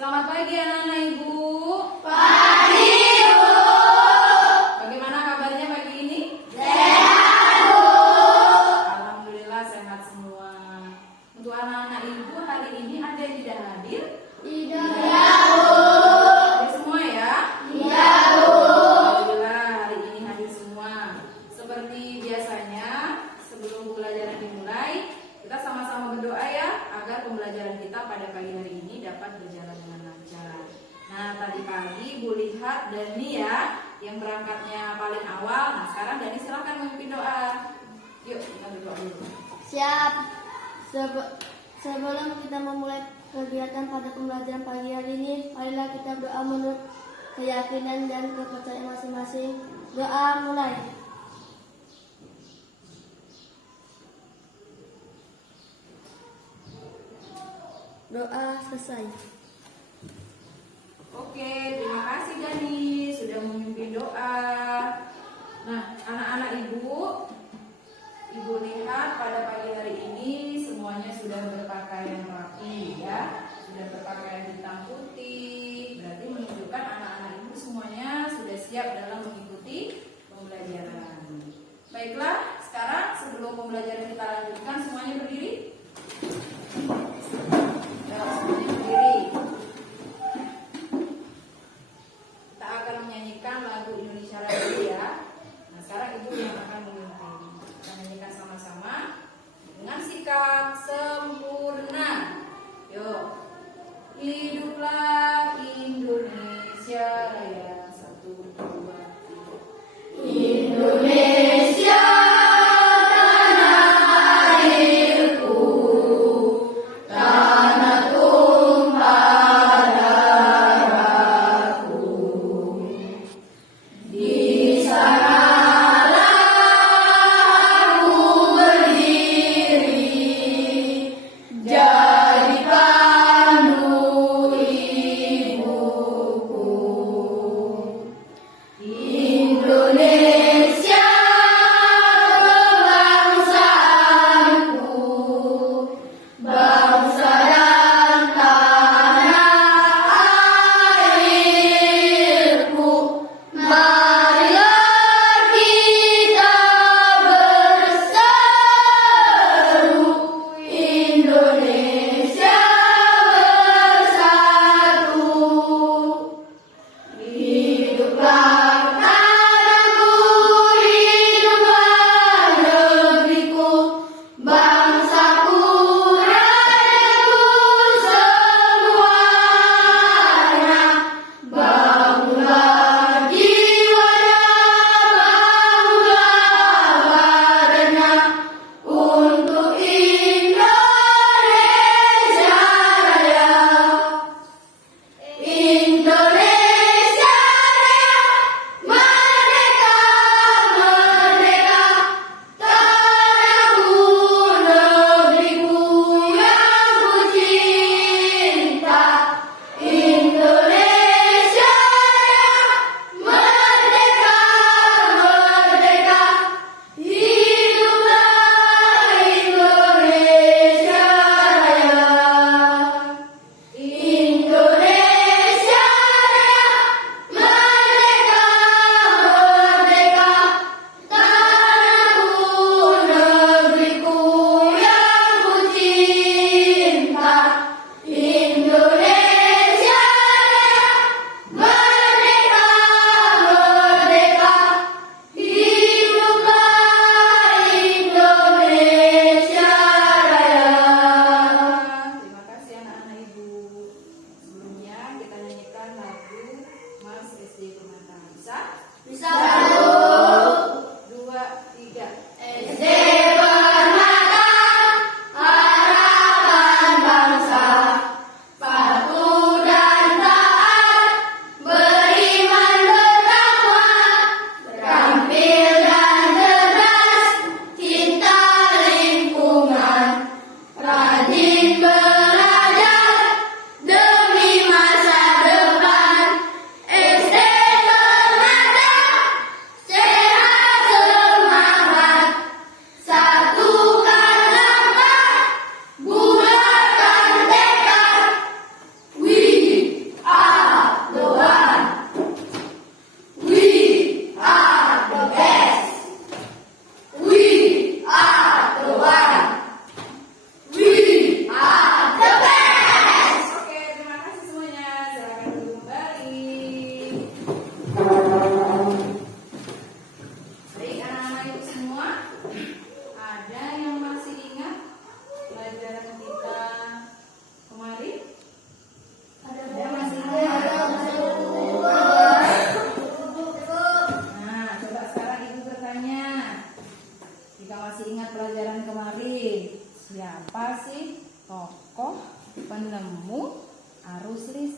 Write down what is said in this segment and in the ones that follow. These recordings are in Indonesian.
Selamat pagi anak-anak Ibu. Pagi, Bu. Bagaimana kabarnya pagi ini? Sehat, Bu. Alhamdulillah sehat semua. Untuk anak-anak Ibu hari ini ada yang tidak hadir? Tidak, Bu. Hadir semua ya? Iya, Bu. Alhamdulillah hari ini hadir semua. Seperti biasanya sebelum pembelajaran dimulai, kita sama-sama berdoa ya agar pembelajaran kita pada pagi hari ini dapat berjalan dengan lancar. Nah, tadi pagi Ibu lihat Dani ya yang berangkatnya paling awal. Nah, sekarang Dani silahkan memimpin doa. Yuk kita berdoa dulu. Siap. Sebelum kita memulai kegiatan pada pembelajaran pagi hari ini, marilah kita berdoa menurut keyakinan dan kepercayaan masing-masing. Doa mulai. Doa selesai. Oke, terima kasih Dani sudah memimpin doa. Nah, anak-anak Ibu lihat pada pagi hari ini semuanya sudah berpakaian rapi ya, sudah berpakaian hitam putih. Berarti menunjukkan anak-anak Ibu semuanya sudah siap dalam mengikuti pembelajaran. Baiklah, sekarang sebelum pembelajaran kita lanjutkan semuanya berdiri. Ya, semuanya berdiri. Kita akan menyanyikan lagu Indonesia Raya ya. Nah, sekarang Ibu yang akan memimpin. Kita nyanyikan sama-sama dengan sikap sempurna.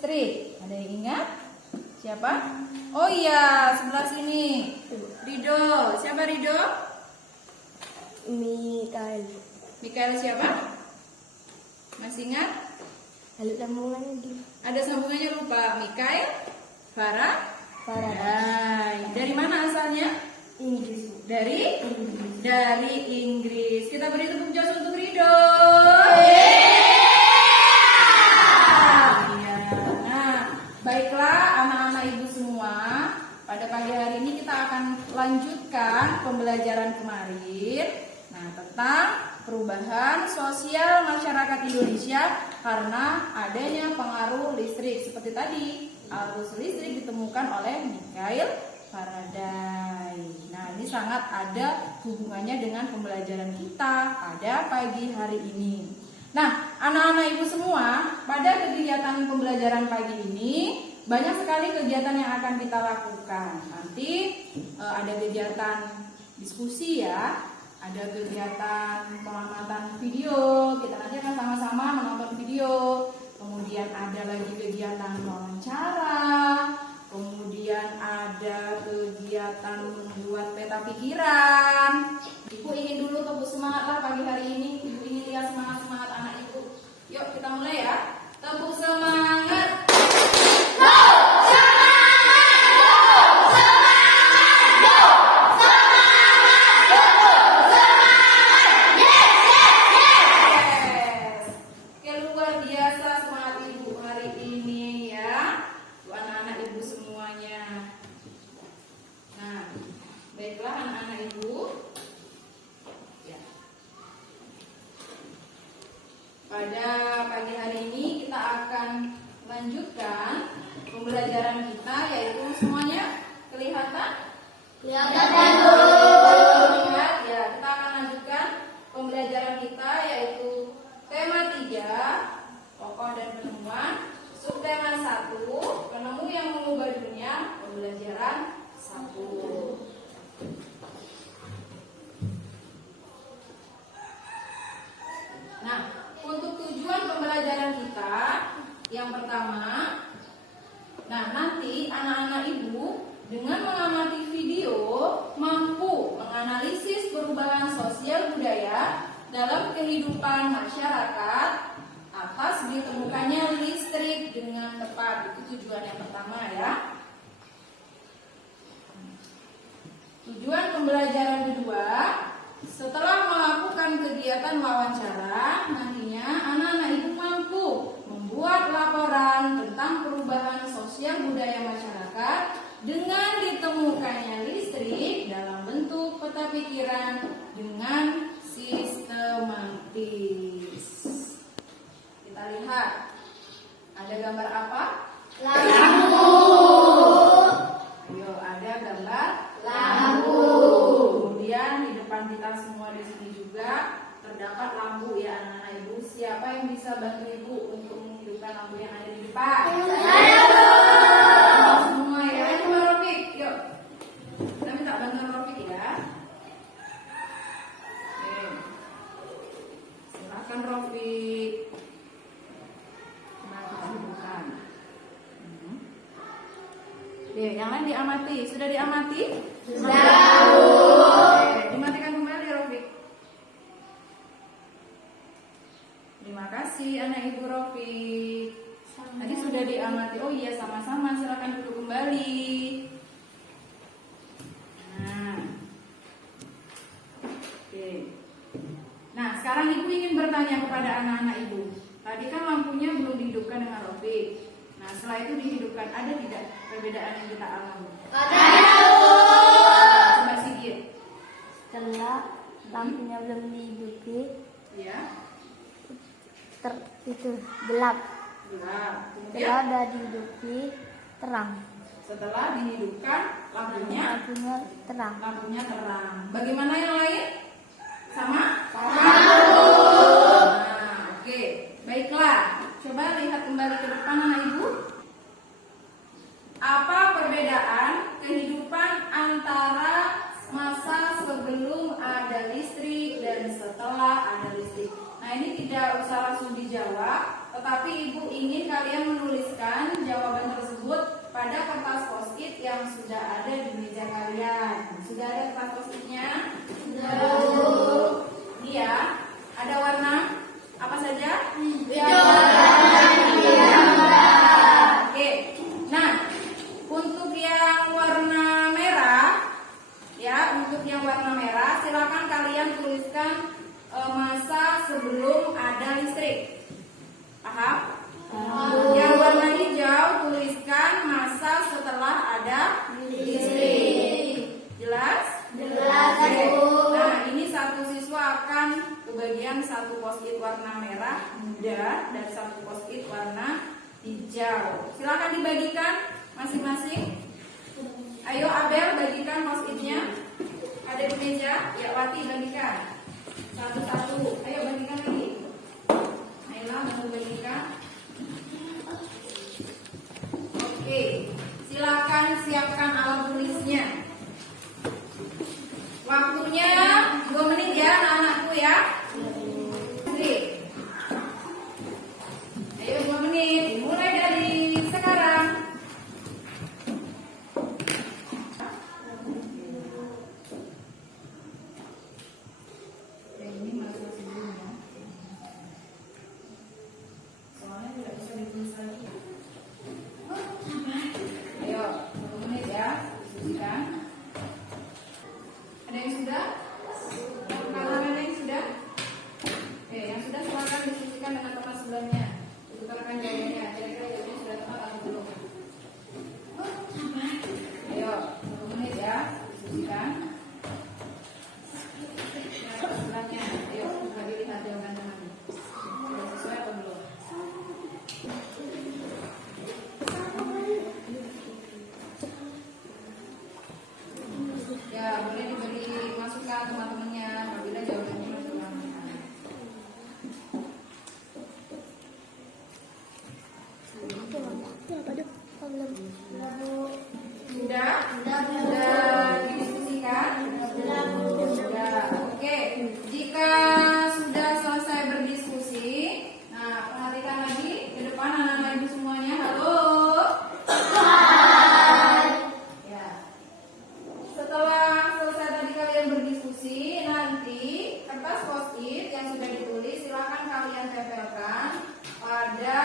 listrik? Ada yang ingat? Siapa? Oh iya, sebelah sini. Rido. Siapa Rido? Mikael. Mikael siapa? Masih ingat? Lalu sambungannya di Ada sambungannya lupa. Mikael? Farah? Farah. Dari mana asalnya? Inggris. Dari Inggris. Kita beri tepuk jauh untuk Rido. Iya. Nah, baiklah anak-anak ibu semua. Pada pagi hari ini kita akan lanjutkan pembelajaran kemarin. Nah, tentang perubahan sosial masyarakat Indonesia karena adanya pengaruh listrik. Seperti tadi, arus listrik ditemukan oleh Mikael Faraday. Nah, ini sangat ada hubungannya dengan pembelajaran kita pada pagi hari ini. Nah, anak-anak ibu semua, pada kegiatan pembelajaran pagi ini banyak sekali kegiatan yang akan kita lakukan. Nanti ada kegiatan diskusi ya, ada kegiatan pengamatan video. Kita nanti akan sama-sama menonton video. Kemudian ada lagi kegiatan wawancara. Kemudian ada kegiatan membuat peta pikiran. Ibu ingin dulu tepuk semangat lah pagi hari ini. Ibu ingin lihat semangat-semangat anak ibu. Yuk kita mulai ya. Tepuk semangat. Yes. Oke, luar biasa semangat ibu hari ini ya. Untuk anak-anak ibu semuanya. Nah, baiklah anak-anak ibu. Ya. Pada pagi hari ini kita akan lanjutkan pembelajaran kita, yaitu semuanya kelihatan? Kelihatan lihat ya, kita akan lanjutkan pembelajaran kita, yaitu tema 3, tokoh dan penemuan. Subtema 1, penemu yang mengubah dunia. Pembelajaran 1. Nah, untuk tujuan pembelajaran kita yang pertama, nah nanti anak-anak ibu dengan mengamati video mampu menganalisis perubahan sosial budaya dalam kehidupan masyarakat atas ditemukannya listrik dengan tepat. Itu tujuan yang pertama ya. Tujuan pembelajaran kedua, setelah melakukan kegiatan wawancara, nantinya anak-anak ibu mampu membuat laporan tentang perubahan sosial budaya masyarakat dengan ditemukannya listrik dalam bentuk peta pikiran dengan sistematis. Kita lihat, ada gambar apa? lampu. Ayo, ada gambar lampu. Kemudian di depan kita semua di sini juga terdapat lampu ya anak-anak ibu. Siapa yang bisa bantu ibu untuk menghidupkan lampu yang ada di depan? Semua ya. Itu Rofik, yuk. Kita minta bantuan Rofik ya. Oke. Silakan Rofik. Nah, kesibukan. Oke, yang lain diamati. Sudah diamati? Sudah. Oke, dimatikan kembali Rofik. Terima kasih anak ibu Rofik. Tadi sudah diamati. Oh iya, sama-sama. Silakan duduk kembali. Nah, oke. Nah, sekarang ibu ingin bertanya kepada anak-anak ibu. Tadi kan lampunya belum dihidupkan dengan Rofik. Nah, setelah itu dihidupkan, ada tidak perbedaan yang kita alami? Coba Sigit. Setelah lampunya belum dihidupi, Ya, itu gelap. gelap. Setelah Kemudian udah dihidupi, terang. setelah dihidupkan, lampunya Lampunya terang. Bagaimana yang lain? Sama? Nah, oke. Baiklah. Coba lihat kembali ke depan anak ibu. Apa perbedaan kehidupan antara masa sebelum ada listrik dan setelah ada listrik? Nah, ini tidak usah langsung dijawab, tetapi ibu ingin kalian menuliskan satu post-it warna hijau. Silakan dibagikan masing-masing. Ayo Abel bagikan post-itnya. Ada di meja. Ya Wati bagikan. Satu-satu. Ayo bagikan lagi. Naila mau bagikan. Oke. Silakan siapkan alat tulisnya. Waktunya 2 menit ya anak-anakku ya. Ayo 2 menit. Mulai dari sekarang. Ini masa sebelumnya. Soalnya tidak bisa ditulis lagi. Ayo 1 menit ya. Diskusikan. Ada yang sudah? Kalangan ada yang sudah? Oke, yang sudah silakan diskusikan dengan teman sebelumnya. Utarakan jawabannya. Kira-kira jawabannya sudah tepat atau belum? Ayo, 1 menit ya. Diskusikan. Dengan teman sebelumnya. Ayo, lagi lihat jawaban teman. Sudah sesuai atau belum? Ya, boleh diberi masukan teman-temannya apabila jawabannya masih kurang. Sudah didiskusikan? Sudah. Oke, jika sudah selesai berdiskusi, nah perhatikan lagi ke depan anak-anak ibu semuanya. Halo. Ya. Setelah selesai tadi kalian berdiskusi, nanti kertas post-it yang sudah ditulis silakan kalian tempelkan pada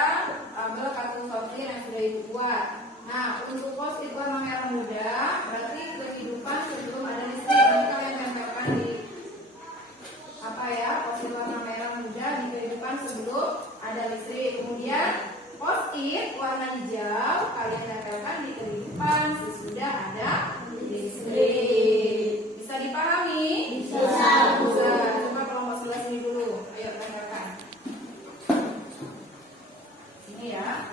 label kartu sortir yang sudah ibu buat. Nah, untuk post-it warna merah muda berarti kehidupan sebelum ada listrik. Nanti kalian tempelkan di post-it warna merah muda di kehidupan sebelum ada listrik. Kemudian post-it warna hijau kalian tempelkan di kehidupan sesudah ada listrik. Bisa dipahami? Bisa. Coba kelompok sebelah sini dulu. Ayo tempelkan. Sini ya.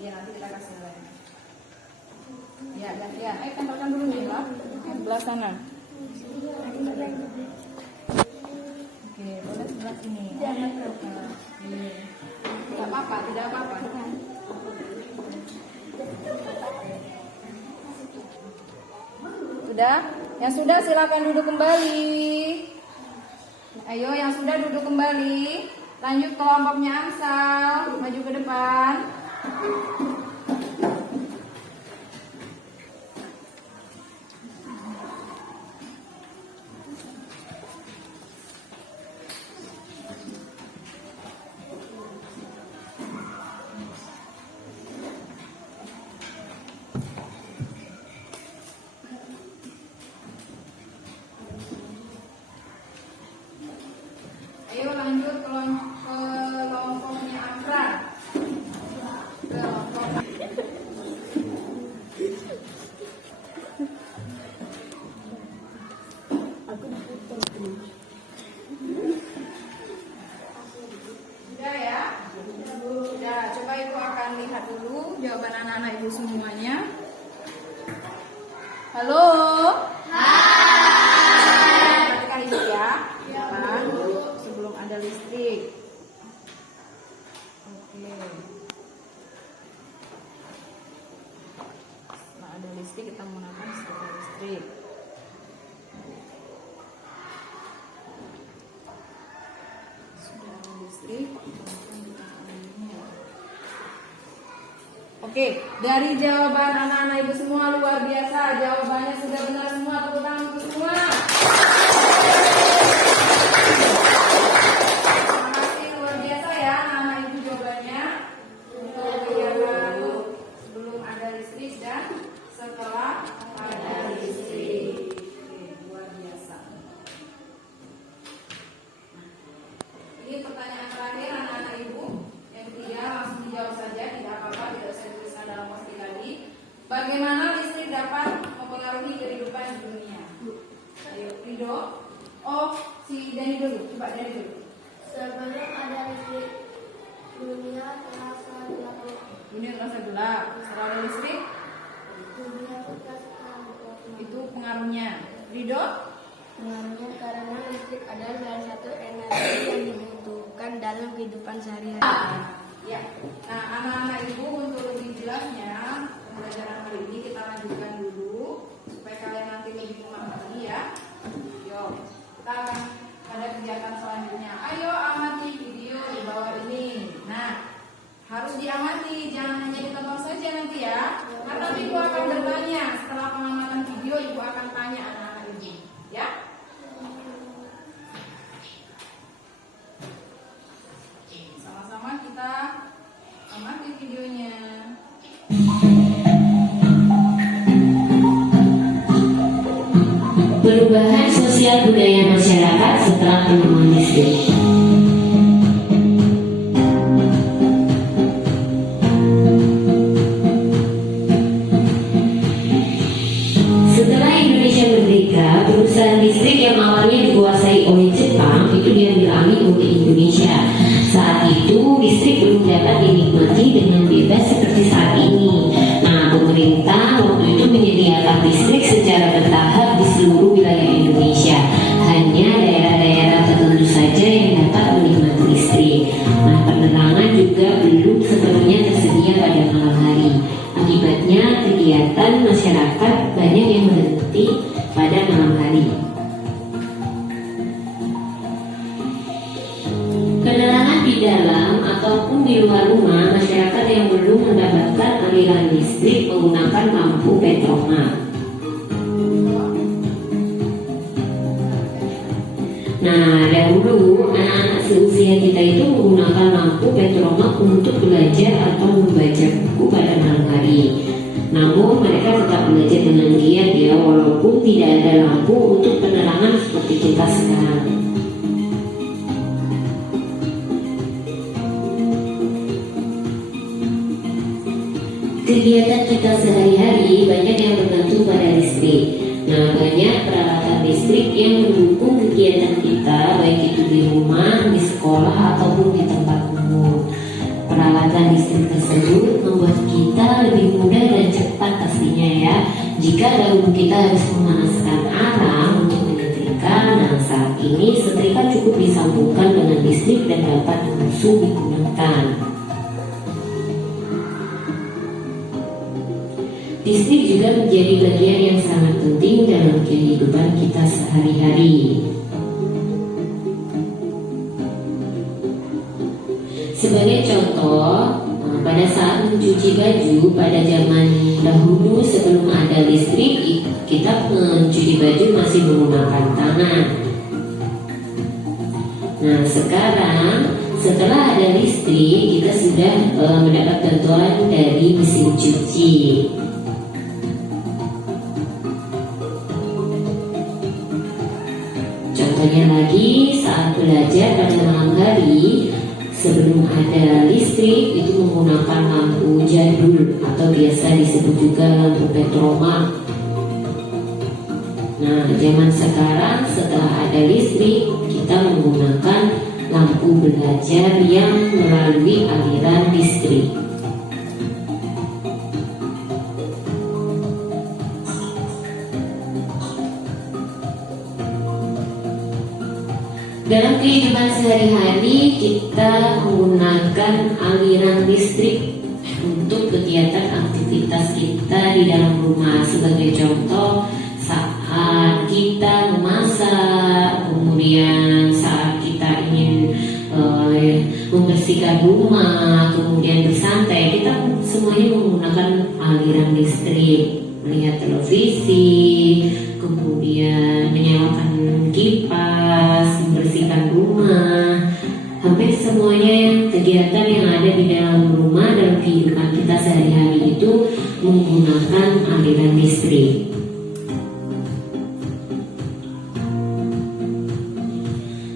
Ya nanti kita kasih lagi. Ya gantian. Ayo tempelkan dulu nih lah. Sebelah sana. Oke, boleh sebelah sini. Tidak apa-apa, tidak apa-apa. Sudah? Yang sudah silakan duduk kembali. Ayo yang sudah duduk kembali. Lanjut kelompoknya Amsal, maju ke depan. Ayo lanjut ke kelompoknya Afran. Sudah ya? Sudah. Coba ibu akan lihat dulu jawaban anak-anak ibu semuanya. Halo. Perhatikan ibu ya. Jawaban sebelum ada listrik. Oke. Setelah ada listrik kita menggunakan setelah listrik. Sudah ada listrik. Oke, dari jawaban anak-anak ibu semua luar biasa. Jawabannya sudah benar semua. Tepuk tangan untuk semua. Terima kasih luar biasa ya anak-anak ibu jawabannya. Untuk kegiatan sebelum ada listrik dan setelah ada listrik. Oke, luar biasa. Ini pertanyaan terakhir anak-anak ibu. Yang ketiga langsung dijawab saja, tidak apa-apa, tidak usah dituliskan dalam post-it tadi. Bagaimana listrik dapat mempengaruhi kehidupan di dunia? Ayo, Rido. Oh, si Dani dulu, coba Dani dulu. Sebelum ada listrik, dunia terasa gelap. Dunia terasa gelap. Setelah ada listrik, Dunia terasa gelap. itu pengaruhnya. Ridho? Pengaruhnya karena listrik adalah salah satu energi yang dibutuhkan dalam kehidupan sehari-hari. Ya. Nah, anak-anak ibu untuk lebih jelasnya pembelajaran hari ini kita lanjutkan dulu supaya kalian nanti lebih memahami ya. Yuk, kita akan pada kegiatan selanjutnya. Ayo amati video di bawah ini. Nah, harus diamati, jangan hanya ditonton saja nanti ya. Karena ibu akan bertanya setelah pengamatan video, ibu akan tanya anak-anak ibu, ya. Sama-sama kita amati videonya. Perubahan sosial budaya masyarakat setelah penemuan listrik. Setelah Indonesia merdeka, perusahaan listrik yang awalnya dikuasai oleh Jepang itu diambil alih oleh Indonesia. Saat itu listrik belum dapat dinikmati dengan bebas seperti saat ini. Nah, pemerintah waktu itu menyediakan listrik secara bertahap di seluruh wilayah Indonesia. Hanya daerah-daerah tertentu saja yang dapat menikmati listrik. Nah, penerangan juga belum sepenuhnya tersedia pada malam hari. Akibatnya kegiatan masyarakat banyak yang berhenti pada malam hari. Penerangan di dalam ataupun di luar rumah, masyarakat yang belum mendapatkan aliran listrik menggunakan lampu petromak. Nah, dahulu anak-anak seusia kita itu menggunakan lampu petromak untuk belajar atau membaca buku pada malam hari. Namun mereka tetap belajar dengan giat ya, walaupun tidak ada lampu untuk penerangan seperti kita sekarang. Kegiatan kita sehari-hari banyak yang bergantung pada listrik. Nah, banyak peralatan listrik yang mendukung kegiatan kita, baik itu di rumah, di sekolah, ataupun di tempat umum. Peralatan listrik tersebut membuat kita lebih mudah dan cepat pastinya ya. Jika dahulu kita harus memanaskan arang untuk menyetrika, nah saat ini setrika cukup disambungkan dengan listrik dan dapat langsung digunakan. Listrik juga menjadi bagian yang sangat penting dalam kehidupan kita sehari-hari. Sebagai contoh, pada saat mencuci baju pada zaman dahulu sebelum ada listrik, kita mencuci baju masih menggunakan tangan. Nah, sekarang setelah ada listrik, kita sudah mendapat bantuan dari mesin cuci. Contohnya lagi, saat belajar pada malam hari sebelum ada listrik itu menggunakan lampu jadul atau biasa disebut juga lampu petromak. Nah, zaman sekarang setelah ada listrik kita menggunakan lampu belajar yang melalui aliran listrik. Dalam kehidupan sehari-hari kita menggunakan aliran listrik untuk kegiatan aktivitas kita di dalam rumah. Sebagai contoh, saat kita memasak, kemudian saat kita ingin membersihkan rumah, kemudian bersantai, kita semuanya menggunakan aliran listrik. Melihat televisi, kemudian menyalakan kipas, membersihkan rumah, hampir semuanya kegiatan yang ada di dalam rumah dalam kehidupan kita sehari-hari itu menggunakan aliran listrik.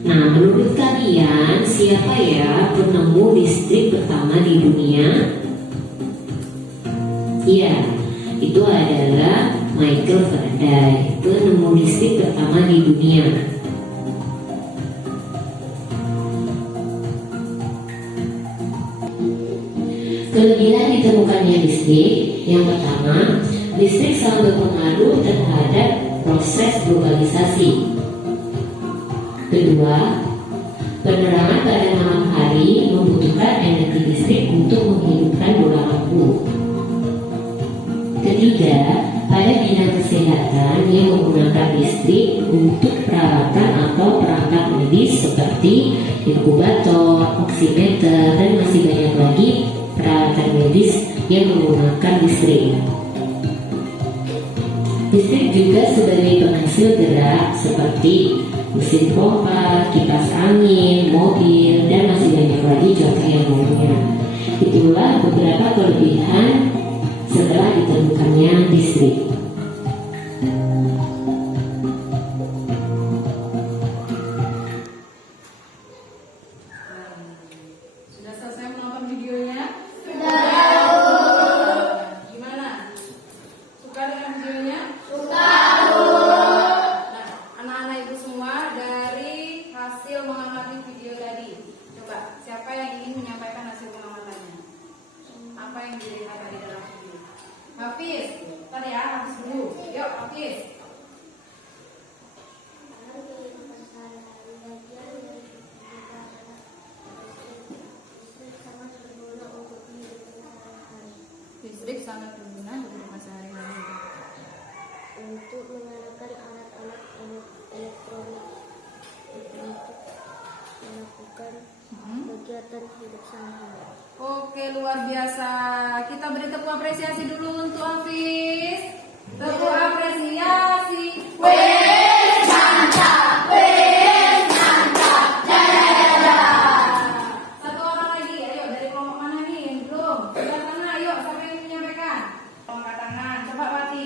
Nah, menurut kalian siapa ya penemu listrik pertama di dunia? Iya, itu adalah Michael Faraday, penemu listrik pertama di dunia. Kelebihan ditemukannya listrik, yang pertama, listrik sangat berpengaruh terhadap proses globalisasi. Kedua, penerangan pada malam hari membutuhkan energi listrik untuk menghidupkan bola lampu. Ketiga, pada bidang kesehatan yang menggunakan listrik untuk perawatan atau perangkat medis seperti inkubator, oximeter, dan masih banyak lagi peralatan medis yang menggunakan listrik. Listrik juga sebagai penghasil gerak seperti mesin pompa, kipas angin, mobil, dan masih banyak lagi contoh yang lainnya. Itulah beberapa kelebihan setelah ditemukannya listrik. Sudah selesai menonton videonya? Gimana? Suka dengan videonya? Nah, anak-anak ibu semua dari hasil mengamati video tadi, coba siapa yang ingin menyampaikan hasil pengamatannya? Apa yang dilihat tadi dalam video? Hafiz, tadi ya, Hafiz dulu. Yuk, Hafiz. Listrik sangat berguna untuk kehidupan sehari-hari. untuk menggunakan alat-alat elektronik untuk melakukan kegiatan hidup sehari-hari. Oke, luar biasa. Kita beri tepuk apresiasi dulu untuk Hafiz. Tepuk apresiasi. Satu orang lagi, ayo dari kelompok mana nih yang belum? Sebelah sana, ayo siapa yang ingin menyampaikan? Angkat tangan, coba Wati.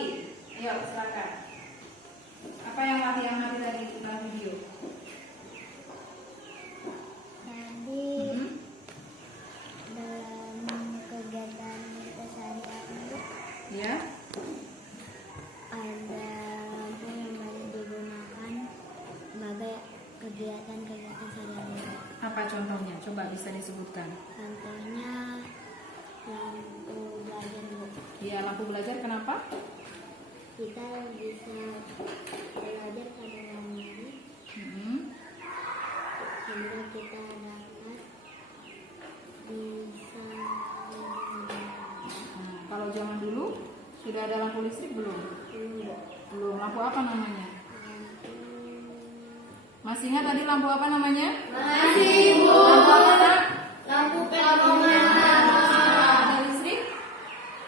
Ayo silakan. Apa yang Wati tadi dalam video? Tadi dalam kegiatan kita sehari-hari Ya. ada lampu yang banyak digunakan sebagai kegiatan-kegiatan sehari-hari. Apa contohnya? Coba bisa disebutkan. Contohnya lampu belajar Bu. Ya, lampu belajar kenapa? Kita bisa belajar pada malam hari sehingga kita dapat bisa Nah, kalau zaman dulu sudah ada lampu listrik belum? Belum. Lampu apa namanya? Masih ingat tadi lampu apa namanya? Masih, Bu. Lampu apa, Nak? lampu Ada listrik?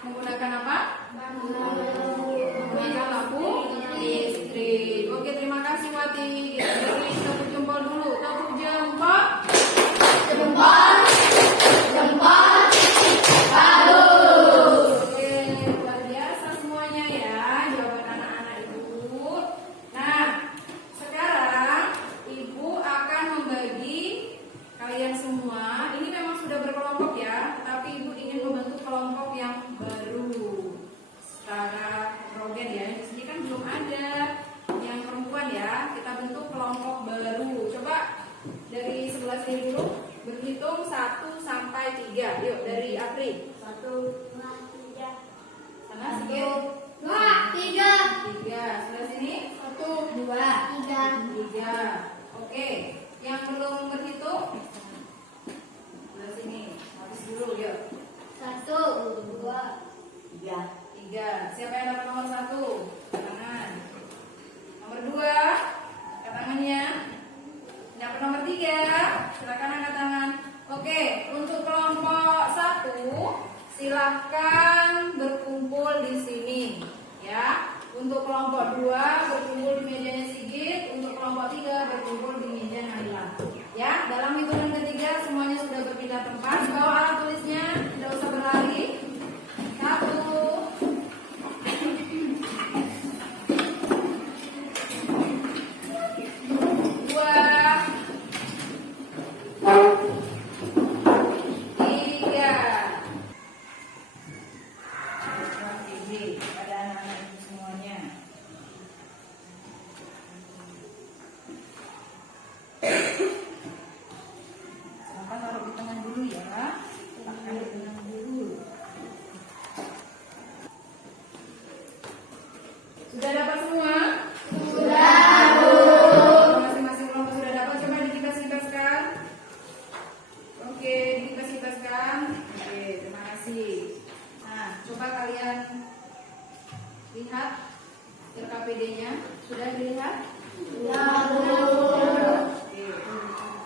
Menggunakan apa? Menggunakan lampu listrik. Oke, terima kasih Wati. Kita beri tepuk jempol dulu. Tepuk jempol. Oke, luar biasa semuanya ya, jawaban anak-anak ibu. Nah, sekarang ibu akan membagi kalian semua. Ini memang sudah berkelompok ya, tetapi ibu ingin membentuk kelompok yang baru secara heterogen ya. Di sini kan belum ada yang perempuan ya. Kita bentuk kelompok baru. Coba dari sebelah sini dulu berhitung 1 sampai 3. Yuk dari Apri. 1, 2, 3. Sana sedikit. 2, 3. 3. Sebelah sini 1, 2, 3. 3. Oke. Yang belum berhitung sebelah sini. Habis dulu yuk. 1, 2, 3. 3. Siapa yang dapat nomor 1? Tangan. Nomor 2. Angkat tangannya. Dapat nomor 3. Silakan angkat tangan. Oke, untuk kelompok 1 silahkan berkumpul di sini ya. Untuk kelompok 2 berkumpul di mejanya Sigit. Untuk kelompok 3 berkumpul di meja Naila. Ya, dalam hitungan ketiga semuanya sudah berpindah tempat. Bawa alat tulisnya, tidak usah berlari. 1, 3. Pada anak-anak ibu semuanya. Silahkan taruh di tengah dulu ya. lihat LKPD-nya? Sudah dilihat? Ya, Oke.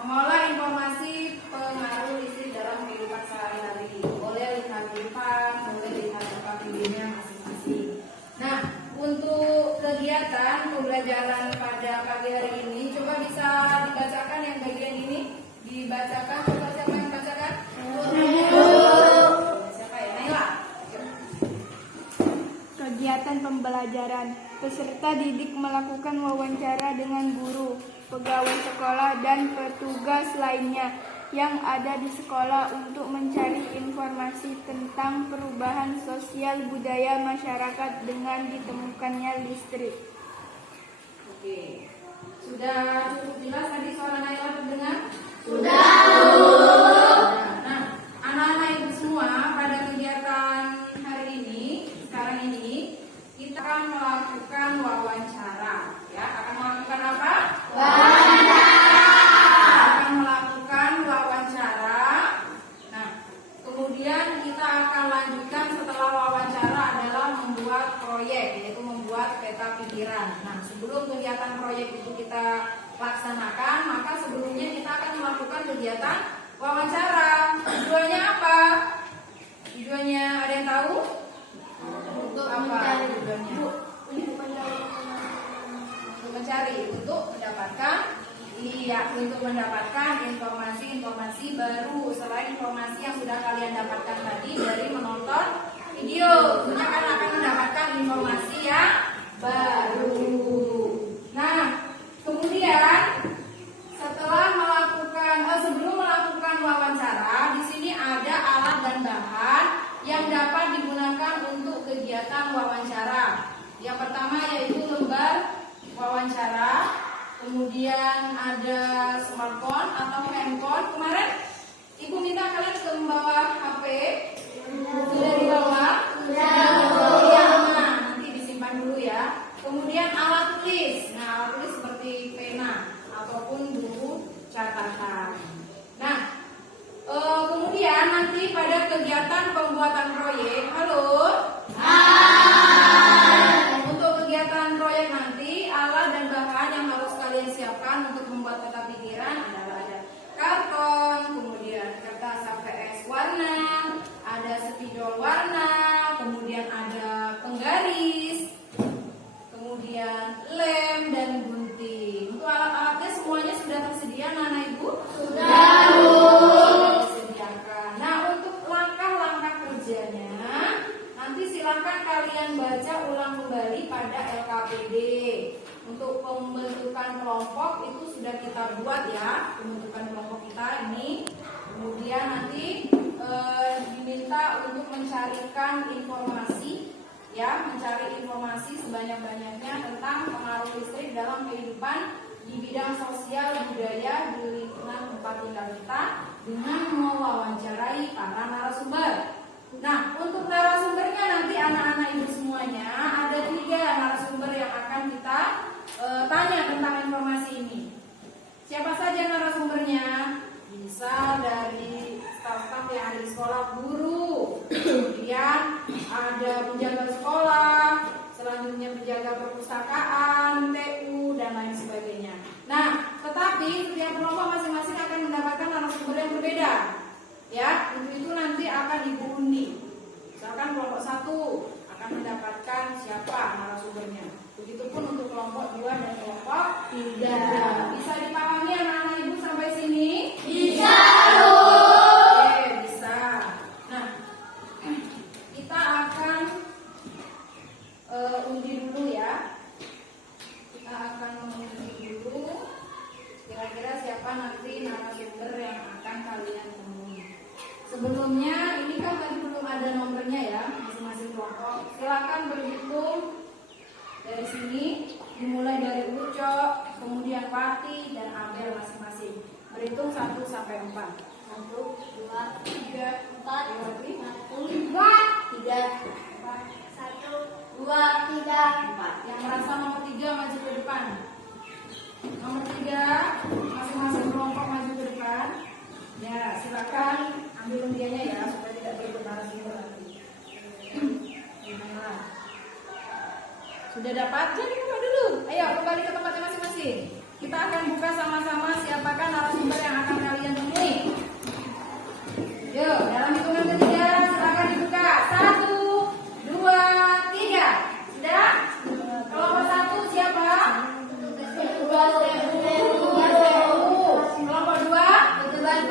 Mengolah informasi pengaruh listrik dalam kehidupan sehari-hari. Boleh lihat lipat, boleh lihat LKPD-nya masing-masing. Nah, untuk kegiatan pembelajaran pada pagi hari ini, coba bisa dibacakan yang bagian ini. Dibacakan, coba siapa yang bacakan? Siapa ya? Naila. Kegiatan pembelajaran. Peserta didik melakukan wawancara dengan guru, pegawai sekolah, dan petugas lainnya yang ada di sekolah untuk mencari informasi tentang perubahan sosial budaya masyarakat dengan ditemukannya listrik. Oke. Sudah cukup jelas tadi suara Naila terdengar? Sudah. Nah, anak-anak ibu semua pada kegiatan hari ini, sekarang ini, kita akan melakukan wawancara. Ya, akan melakukan apa? Akan melakukan wawancara. Nah, kemudian kita akan lanjutkan setelah wawancara adalah membuat proyek, yaitu membuat peta pikiran. Nah, sebelum kegiatan proyek itu kita laksanakan, maka sebelumnya kita akan melakukan kegiatan wawancara. Tujuannya apa? Tujuannya ada yang tahu? Untuk apa tujuannya? Untuk mencari, untuk mendapatkan, untuk mendapatkan informasi-informasi baru selain informasi yang sudah kalian dapatkan tadi dari menonton video. Tentunya kan akan mendapatkan informasi yang baru. Nah, kemudian setelah sebelum melakukan wawancara, di sini ada alat dan bahan yang dapat digunakan untuk kegiatan wawancara. Yang pertama yaitu lembar wawancara, kemudian ada smartphone atau handphone. Kemarin ibu minta kalian ke bawah HP, sudah dibawa? Iya, nah, nanti disimpan dulu ya. Kemudian alat tulis, nah alat tulis seperti pena ataupun buku catatan. Nah, kemudian nanti pada kegiatan pembuatan proyek, halo? Untuk kegiatan proyek nanti, alat dan bahan yang harus kalian siapkan untuk membuat peta pikiran adalah ada karton, kemudian kertas HVS warna, ada spidol warna, kemudian ada penggaris, kemudian lem dan gunting. Untuk alat-alatnya semuanya sudah tersedia, Nana Ibu? Sudah. Disediakan. Nah, untuk langkah-langkah kerjanya, nanti silakan kalian baca ulang kembali pada LKPD. Untuk pembentukan kelompok itu sudah kita buat ya, pembentukan kelompok kita ini. Kemudian nanti diminta untuk mencarikan informasi, ya, mencari informasi sebanyak-banyaknya tentang pengaruh listrik dalam kehidupan di bidang sosial budaya di lingkungan tempat tinggal kita dengan mewawancarai para narasumber. Nah, untuk narasumbernya nanti anak-anak ibu semuanya ada 3 narasumber yang akan kita tanya tentang informasi ini. Siapa saja narasumbernya? Bisa dari staf-staf yang ada di sekolah, guru, kemudian ada penjaga sekolah, selanjutnya penjaga perpustakaan, TU, dan lain sebagainya. Nah, tetapi setiap kelompok masing-masing akan mendapatkan narasumber yang berbeda. Ya, untuk itu nanti akan diundi. Misalkan kelompok 1 akan mendapatkan siapa narasumbernya. Begitupun untuk kelompok 2 dan kelompok 3. Bisa dipahami anak-anak ibu sampai sini? Bisa. Oke, bisa. Nah, kita akan undi dulu ya. Kita akan mengundi dulu. Kira-kira siapa nanti narasumber yang akan kalian temui. Sebelumnya, ini kan tadi belum ada nomornya ya, masing-masing kelompok. Silakan berhitung dari sini, dimulai dari Ucok, kemudian Pati dan Abel masing-masing. Berhitung 1 sampai 4. 1, 2, 3, 4, 5, 5, 3, 1, 2, 3, 4. Yang merasa nomor 3 maju ke depan. Nomor 3, masing-masing kelompok maju ke depan. Ya, silakan ambil undiannya ya, supaya tidak berebut narasumber nanti. Gimana? Sudah dapat? Jadi buka dulu. Ayo kembali ke tempatnya masing-masing. Kita akan buka sama-sama siapakah narasumber yang akan kalian temui. Yuk, dalam hitungan ketiga silakan dibuka. 1, 2, 3. Sudah? Kelompok 1 siapa? Kelompok 2? Petugas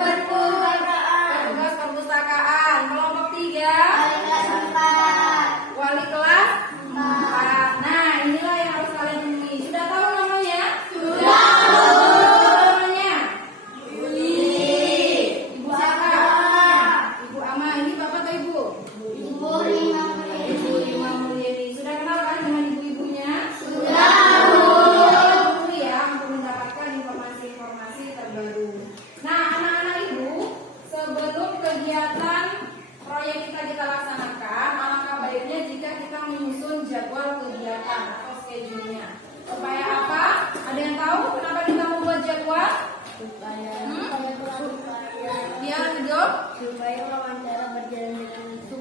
perpustakaan. Kelompok 3? Wali kelas 4. Nah, inilah yang harus kalian temui. Sudah tahu namanya? Sudah. Namanya? Ibu siapa? Ibu Ama. Ini Bapak atau Ibu? Ibu Rima Mulyani. Sudah kenal kan dengan ibu-ibunya? Sudah. Tunggu ya untuk mendapatkan informasi-informasi terbaru. Nah, anak-anak Ibu, sebelum kegiatan proyek kita laksanakan, alangkah baiknya jika kita menyusun jadwal kegiatan atau schedule-nya. Supaya apa? Ada yang tahu kenapa kita membuat jadwal? Ya, Dok. Supaya wawancara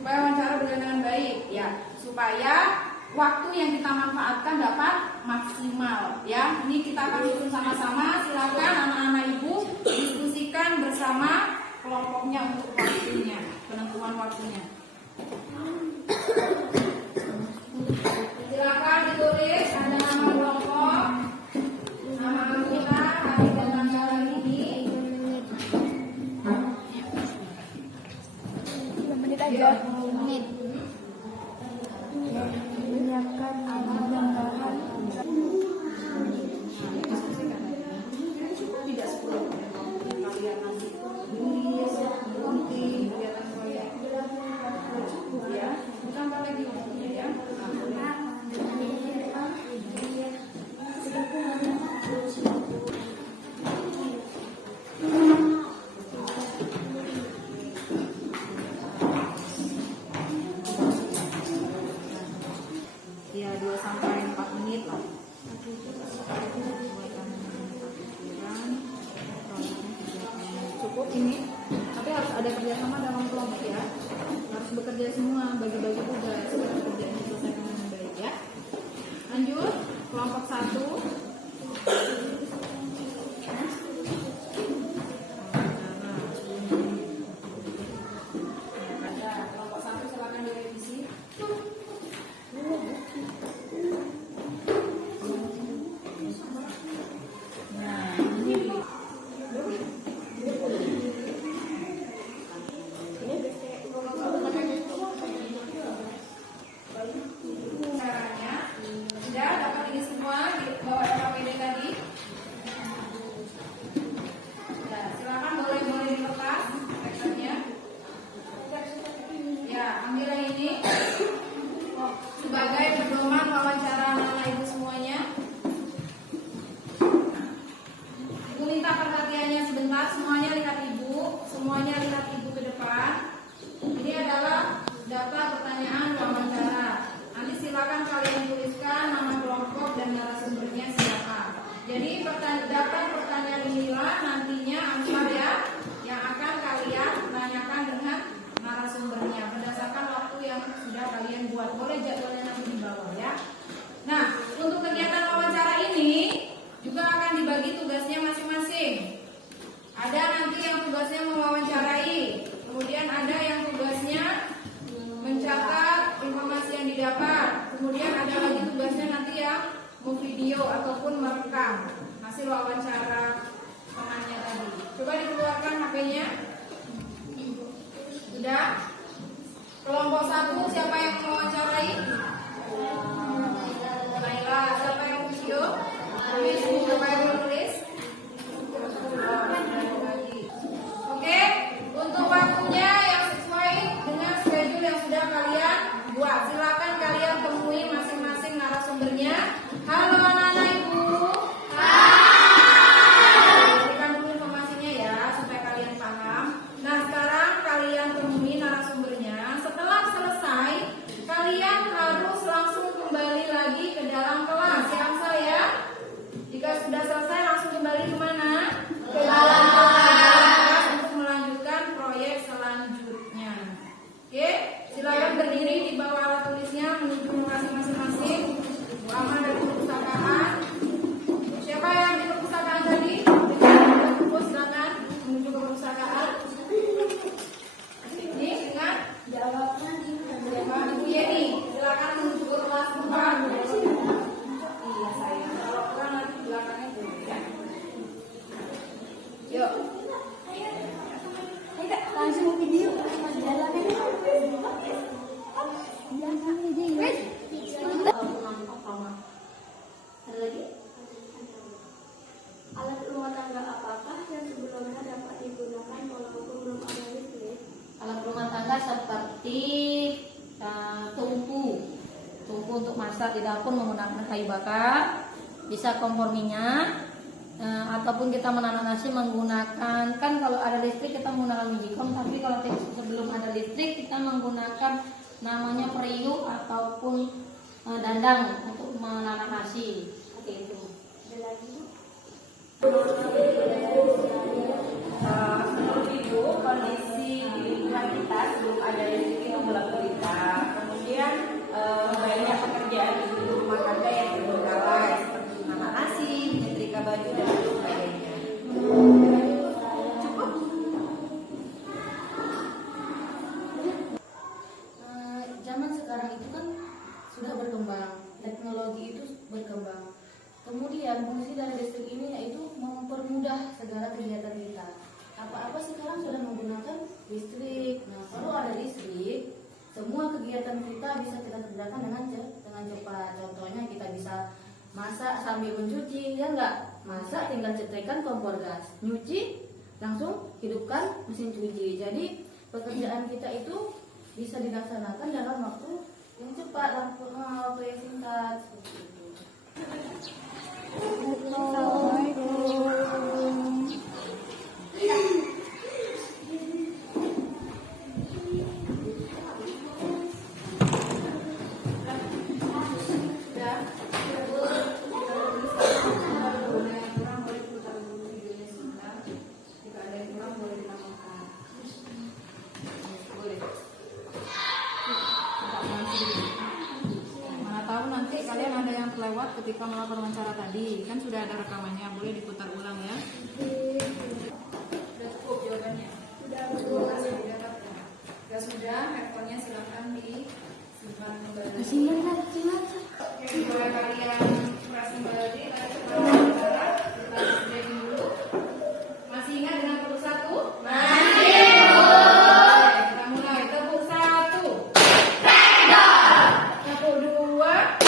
Berjalan dengan baik, ya. Supaya waktu yang kita manfaatkan dapat maksimal, ya. Ini kita akan susun sama-sama. Silakan anak-anak Ibu diskusikan bersama kelompoknya untuk waktunya, penentuan waktunya. Silakan ditulis ada nama kelompok, nama anggota, hari dan tanggal hari ini. 2 menit aja. Menyiapkan gambaran. Tidak 10 kalian nanti tulis, nanti kegiatan proyek cukup ya, ditambah lagi waktunya ya. Ya 2 sampai 4 menit lah. Cukup ini, tapi harus ada kerjasama dalam kelompok ya. Harus bekerja semua, bagi-bagi tugas supaya kerjaan diselesaikan dengan baik ya. Lanjut, kelompok 1. Kelompok 1 silakan direvisi. Nah, ini caranya sudah dapat ini semua di bawah RKPD tadi. Nah, silakan boleh dilepas teksturnya. Ya, ambil yang ini sebagai pedoman wawancara anak-anak Ibu semuanya. Ibu minta perhatiannya sebentar, semuanya lihat Ibu, semuanya lihat Ibu ke depan. Ini adalah data pertanyaan wawancara. Nanti silakan kalian tuliskan nama kelompok dan narasumbernya siapa. Jadi data pertanyaan inilah nantinya answer ya yang akan kalian tanyakan dengan narasumbernya berdasarkan waktu yang sudah kalian buat. Boleh jadwalnya nanti di bawah ya. Nah, untuk kegiatan wawancara ini juga akan dibagi tugasnya masing-masing. Ada nanti yang tugasnya mewawancarai, kemudian ada yang tugasnya mencatat informasi yang didapat, kemudian ada lagi tugasnya nanti yang memvideo ataupun merekam hasil wawancara temannya tadi. Coba dikeluarkan HP-nya. Sudah? Kelompok 1 siapa yang mewawancarai? Laila. Siapa yang video? Siapa yang menulis? Oke, untuk waktunya yang sesuai dengan schedule yang sudah kalian buat. Silakan kalian temui masing-masing narasumbernya. Halo anak-anak Ibu. Berikan dulu informasinya ya supaya kalian paham. Nah, sekarang kalian temui narasumbernya. Setelah selesai, kalian harus langsung kembali lagi ke dalam kelas. Siap saya? Jika sudah selesai langsung kembali kemana? Ke dalam kelas untuk melanjutkan proyek selanjutnya. Oke, silakan berdiri di bawah alat tulisnya menuju lokasi masing-masing. Aman dari perpustakaan. Siapa yang di perpustakaan tadi? Silakan menuju ke perpustakaan. Ini dengan Jawabnya di siapa? Ibu Yeni. Silakan menuju ke kelas 4. Iya sayang. Kalau kurang nanti belakangnya boleh ya. Yuk. langsung video jalan Ada lagi? alat rumah tangga apakah yang sebelumnya dapat digunakan walaupun belum ada listrik? Alat rumah tangga seperti tungku untuk masak di dapur menggunakan kayu bakar, bisa kompor minyak, ataupun kita menanak nasi menggunakan, kan kalau ada listrik kita menggunakan magicom, tapi kalau sebelum ada listrik kita menggunakan namanya periuk ataupun dandang untuk menanak nasi. Seperti itu. Menurut Ibu, kondisi di lingkungan kita sebelum ada listrik itu gelap gulita. Kemudian banyak pekerjaan di rumah tangga yang terbengkalai seperti menanak nasi, menyetrika baju dan sebagainya. Cukup? Zaman sekarang itu kan sudah berkembang, teknologi itu berkembang. Kemudian fungsi dari listrik ini yaitu mempermudah segala kegiatan kita. Apa-apa sekarang sudah menggunakan listrik. Nah, kalau ada listrik, semua kegiatan kita bisa kita kerjakan dengan cepat. Contohnya kita bisa masak sambil mencuci, ya enggak? Masak tinggal cetekan kompor gas, nyuci langsung hidupkan mesin cuci. Jadi pekerjaan kita itu bisa dilaksanakan dalam waktu yang cepat, waktu yang singkat seperti itu. Lewat ketika melakukan wawancara tadi, kan sudah ada rekamannya, boleh diputar ulang ya. Sudah cukup jawabannya? Sudah didapat ya. Jika sudah, handphonenya silakan disimpan kembali. Oke, boleh kalian press kembali. Kita break dulu. Masih ingat dengan tepuk 1? Masih. Kita mulai. Tepuk 1. Tepuk 2.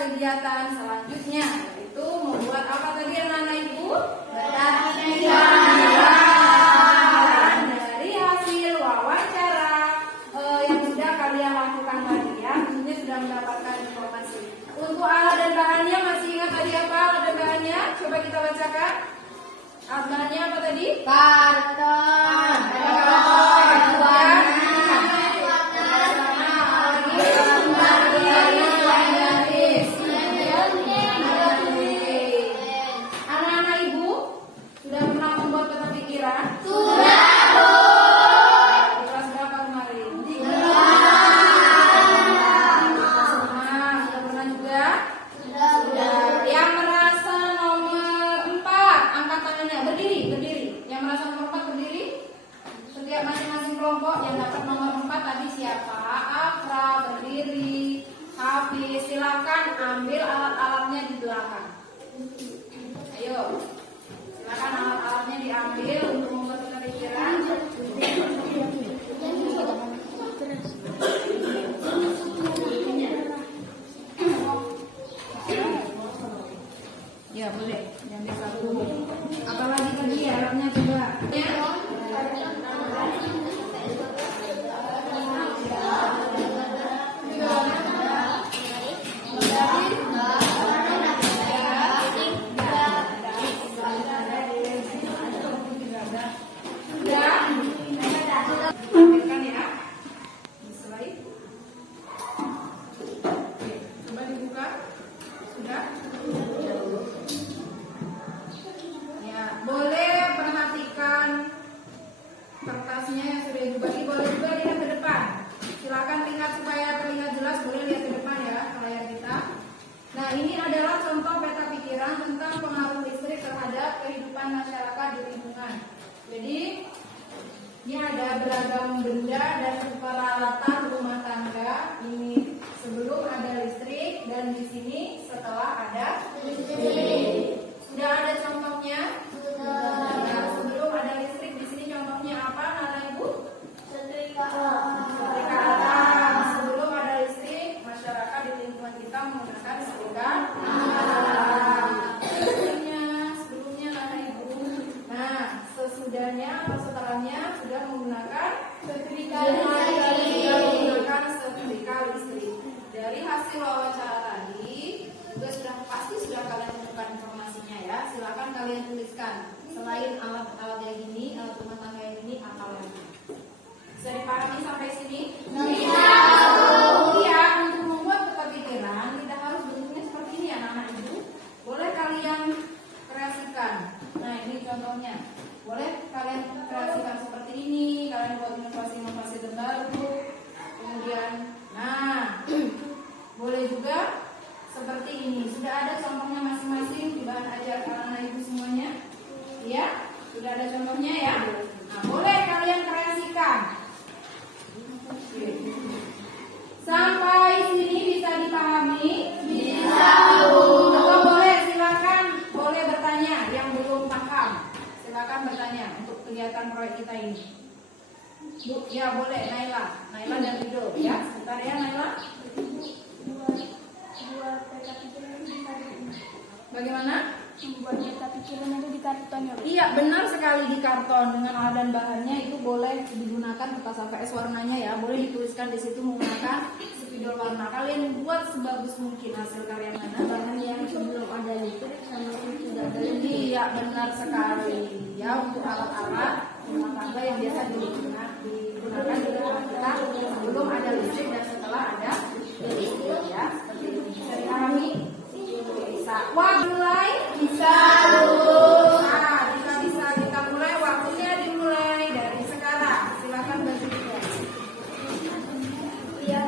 Kegiatan selanjutnya yaitu membuat apa tadi anak-anak ibu? Dari hasil wawancara yang sudah kalian lakukan tadi ya, tentunya sudah mendapatkan informasi. Untuk alat dan bahannya masih ingat tadi apa alat dan bahannya? Coba kita bacakan. Alat bahannya apa tadi? Karton. Kelompok yang dapat nomor 4 tadi siapa? Afra, berdiri, Hafiz. Silakan ambil alat-alatnya di belakang. Ayo, silakan alat-alatnya diambil untuk membuat pikiran. Ya boleh, yang satu. Apalagi tadi alatnya coba. beragam benda dan peralatan rumah tangga. Ini sebelum ada listrik dan di sini setelah ada listrik. Sudah ada contohnya? Nah, sebelum ada listrik di sini contohnya apa, Nana Ibu? Setrika alam. Sebelum ada listrik, masyarakat di lingkungan kita menggunakan setrika alam. Sebelumnya Nana Ibu. Nah, sesudahnya atau setelahnya sudah menggunakan setrika listrik. Dari hasil wawancara tadi juga pasti sudah kalian temukan informasinya ya. Silakan kalian tuliskan. Selain alat-alat yang ini, alat rumah tangga yang ini, apa lagi? Bisa dipahami sampai sini? Bisa. Iya, untuk membuat kepikiran tidak harus bentuknya seperti ini ya anak-anak ibu. Boleh kalian kreasikan. Nah, ini contohnya. Boleh kalian kreasikan seperti ini. Kalian buat inovasi-inovasi terbaru. Kemudian, nah, boleh juga seperti ini. Sudah ada contohnya masing-masing di bahan ajar anak-anak ibu semuanya? Iya? Sudah ada contohnya ya? Nah, boleh kalian kreasikan. Oke. Sampai sini bisa dipahami? Bisa. Atau boleh silakan, boleh bertanya yang belum paham. Silakan bertanya untuk kegiatan proyek kita ini. Bu, ya boleh Naila dan Rido ya. Sebentar ya Naila. Bagaimana? Membuat peta pikiran itu di karton ya, Bu? Iya, benar sekali, di karton dengan alat dan bahannya itu boleh digunakan kertas AVS warnanya ya. Boleh dituliskan di situ menggunakan spidol warna. Kalian buat sebagus mungkin hasil karya mana. Bahan yang sebelum ada listrik sama yang sudah ada listrik. Iya, benar sekali. Ya, untuk alat-alat rumah tangga yang biasa digunakan di rumah kita sebelum ada listrik dan setelah ada listrik ya. Seperti itu. Bisa dipahami? Bisa. Wah, mulai? Bisa. Nah, bisa kita mulai. Waktunya dimulai dari sekarang. Silakan berpikir. Iya.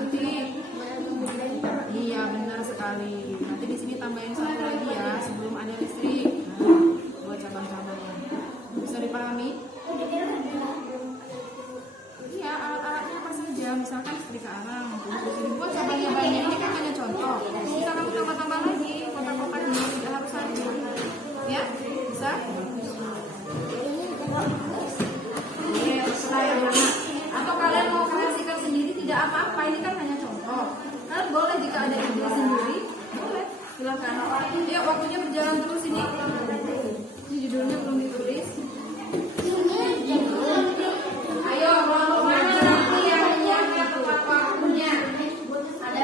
nanti iya benar sekali. Nanti di sini tambahin satu lagi ya sebelum ada listrik. Buat cabang-cabangnya. Bisa dipahami? Iya, alat-alatnya apa saja? Misalkan setrika arang. Terus dibuat cabangnya banyak. Ini kan hanya contoh. Bisa kamu tambah-tambah lagi kotak-kotaknya. Tidak harus satu. Ya, bisa? Oke, terserah yang mana. Atau kalian mau kreasikan sendiri tidak apa-apa. Ini kan hanya contoh. Kalian boleh jika ada ide sendiri, boleh. Silakan. Yuk, waktunya berjalan terus ini. Ini judulnya belum ditulis. Ayo, mau mana nanti yang tepat waktunya? Ada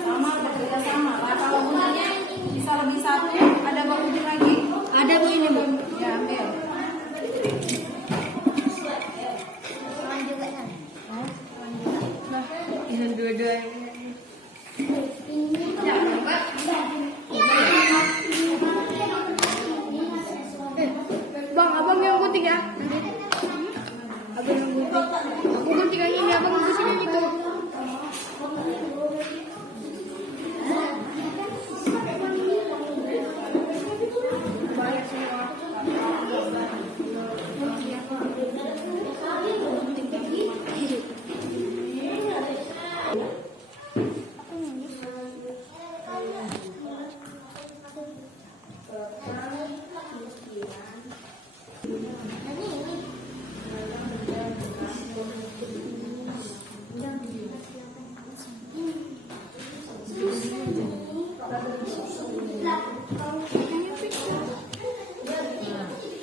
sama bekerja sama lah. Kalau gunanya bisa lebih satu, ada bang ujung lagi. Ada bu ini bu. Ya ambil. Ini dua-dua. Ya, Mbak. Bang, abang yang gunting ya. Abang yang gunting. Aku gunting yang ini, abang gunting yang itu. Banyak semua.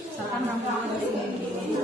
Misalkan rambutnya di sini.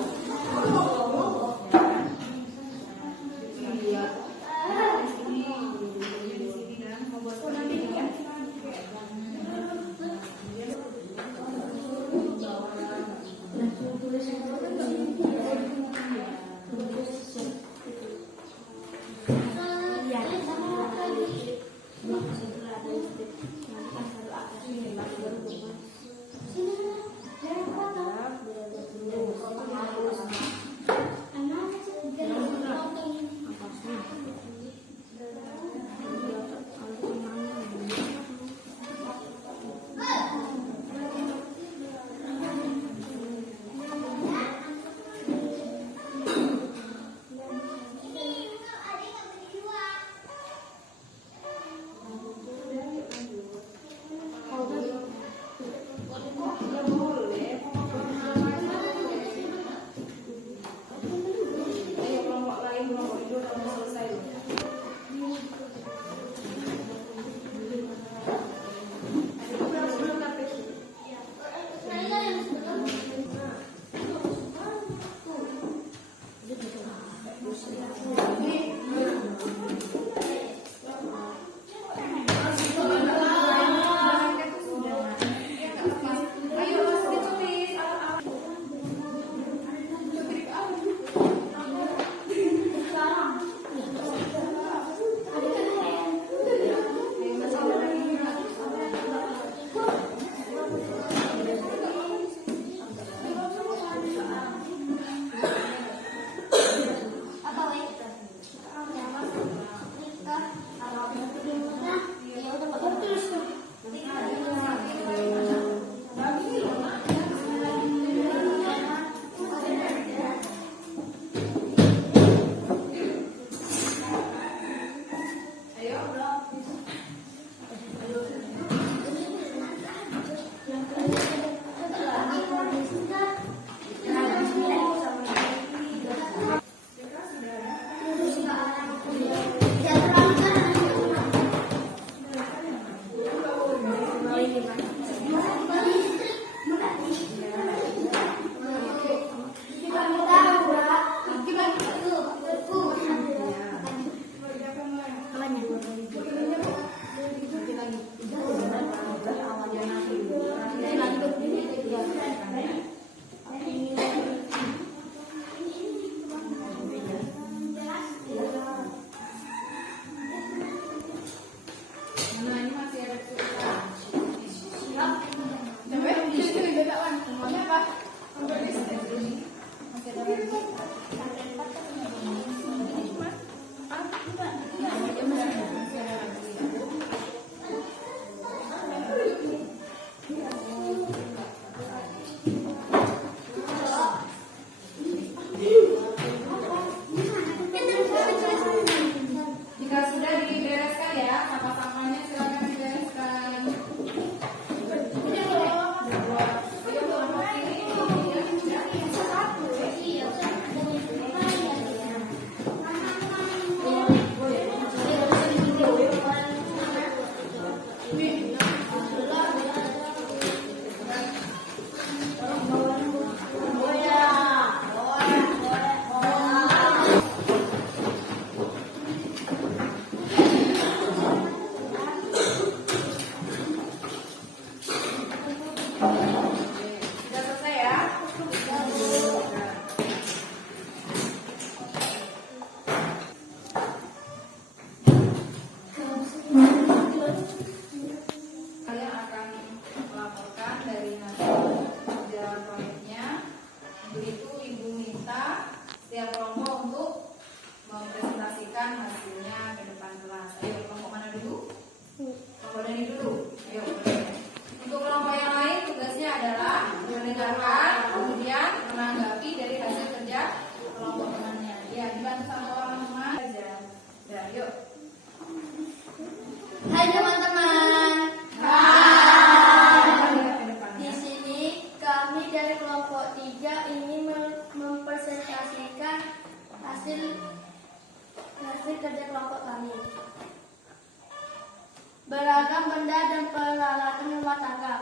beragam benda dan peralatan rumah tangga.